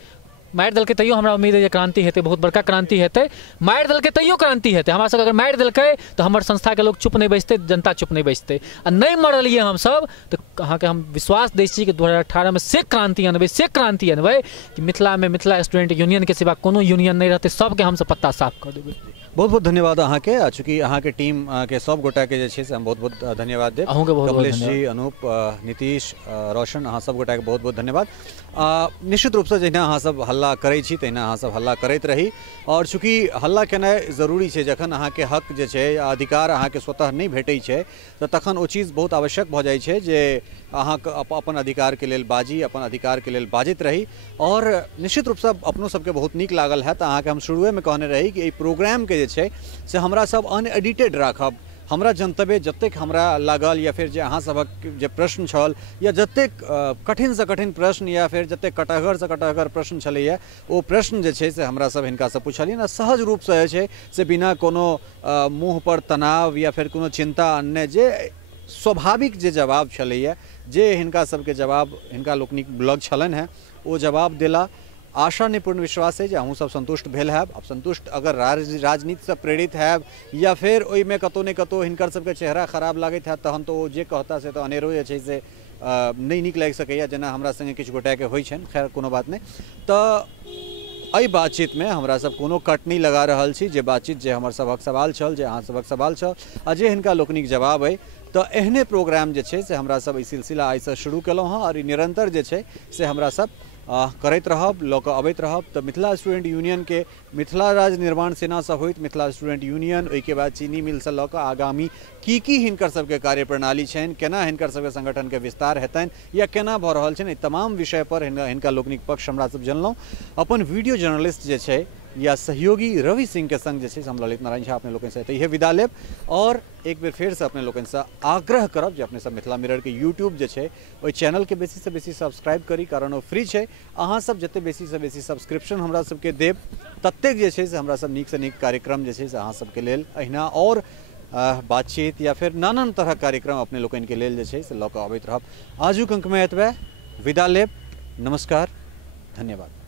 मारि देलकै तैयो हमरा उम्मीद है जे क्रांति हेतै, बहुत बड़का क्रांति हेतै। मारि देलकै तैयो क्रांति हेतै, हमरा सबके अगर मारि देलकै तो हमर संस्था के लोग चुप नहीं बैसतै, जनता चुप नहीं बैसतै। आ नहीं मरलियै हम सब तो अहाँ के हम विश्वास दै छी कि 2018 में से क्रांति अनबै, से क्रांति अनबै कि मिथिला में मिथिला स्टूडेंट यूनियन के सिवा कोनो यूनियन नहीं रहतै, सबके हम सब पत्ता साफ कऽ देबै। बहुत बहुत धन्यवाद अहाँ के चूँकि अहाँ के टीम के सब गोटा के जे छै से हम बहुत बहुत धन्यवाद देब। अहूँके बहुत बहुत कमलेश जी, धन्यवाद। अनूप, नीतीश, रोशन, अहाँ सब गोटा के बहुत बहुत धन्यवाद। निश्चित रूप से जहिना अहाँ सब हल्ला करै छी तहिना अहाँ सब हल्ला करैत रही। और चूँकि हल्ला केनाइ जरूरी छै, जखन अहाँ के हक जे छै, अधिकार अहाँ के स्वतः नहीं भेटै छै तऽ तखन ओ चीज बहुत आवश्यक भऽ जाइ छै जे अहाँ अपन अधिकार के लेल बाजी, अपन अधिकार के लेल बाजैत रही। और निश्चित रूप से अपनो सबके बहुत नीक लागल है। अहाँ के हम शुरुए में कहने रही कि प्रोग्राम के जे छै से हमरा सब अनएडिटेड राखब। हमरा जनतव्य जतेक हमरा लागल या फिर जे अहाँ सबक जे प्रश्न छल या जतेक कठिन से कठिन प्रश्न या फिर जतेक कटगर से कटगर प्रश्न छलैया ओ प्रश्न जे छै से हमरा सब हिनका से पूछलियनि। सहज रूप से जे छै से बिना कोनो मुँह पर तनाव या फिर कोनो चिंता अन्य जे स्वाभाविक जे जवाब छलैया, जे हिनका सबके जवाब हिनका लोकनिक लग छलनि हैं ओ जवाब देला। आशा नहीं पूर्ण विश्वास है जे अहूँ सब संतुष्ट भेल हैब। अब संतुष्ट अगर राजनीति से प्रेरित हैब या फिर ओहिमे कतौ ने कतौ हिनकर सबके चेहरा खराब लागैत है तहन तो जे कहता से तो अनेरो जे छै से नहीं नीक लागि सकैया, जेना हमरा संगे किछु गोटा के होइ छनि। खैर कोनो बात नहीं। तऽ एहि बातचीत में हमरा सब कोनो कट नहीं लगा रहल छी। जे बातचीत जे हमर सबक सवाल छल, जे अहाँ सबक सवाल छल आ जे हिनका लोकनिक जवाब अइ, तो एहने प्रोग्राम जे छै से हमरा सब ई सिलसिला आइ से शुरू केलहुँ हँ। और ई निरंतर जे छै से हमरा सब करैत रहब, लऽ कऽ अबैत रहब। तऽ मिथिला स्टूडेंट यूनियन के मिथिला राज्य निर्माण सेना से होइत मिथिला स्टूडेंट यूनियन, ओहिके बाद चीनी मिल से लऽ कऽ आगामी की हिनकर सबके कार्यप्रणाली छनि, केना हिनकर सबके संगठन के विस्तार हेतनि या केना भऽ रहल छनि, तमाम विषय पर हिनका लोकनिक पक्ष हमरा सब जनलहुँ। अपन वीडियो जर्नलिस्ट जे छै या सहयोगी रवि सिंह के संग जे छै हम ललित नारायण झा अपने लोकनि से इहे विदा लेब। और एक बेर फिर से अपने लोकनि से आग्रह करब जे अपने सब मिथिला मिरर के यूट्यूब जे छै ओहि चैनल के बेसी से बेसी सब्सक्राइब करी, कारण ओ फ्री छै। अहाँ सब जते बेसी से बेसी सब्सक्रिप्शन हमरा सबके देब ततेक जे छै से हमरा सब नीक से नीक कार्यक्रम जे छै से अहाँ सबके लेल अहिना और बातचीत या फिर नानान तरह कार्यक्रम अपने लोकनि के लेल जे छै से लऽ कऽ अबैत रहब। आजुक अंक में एतबे विदा लेब। नमस्कार, धन्यवाद।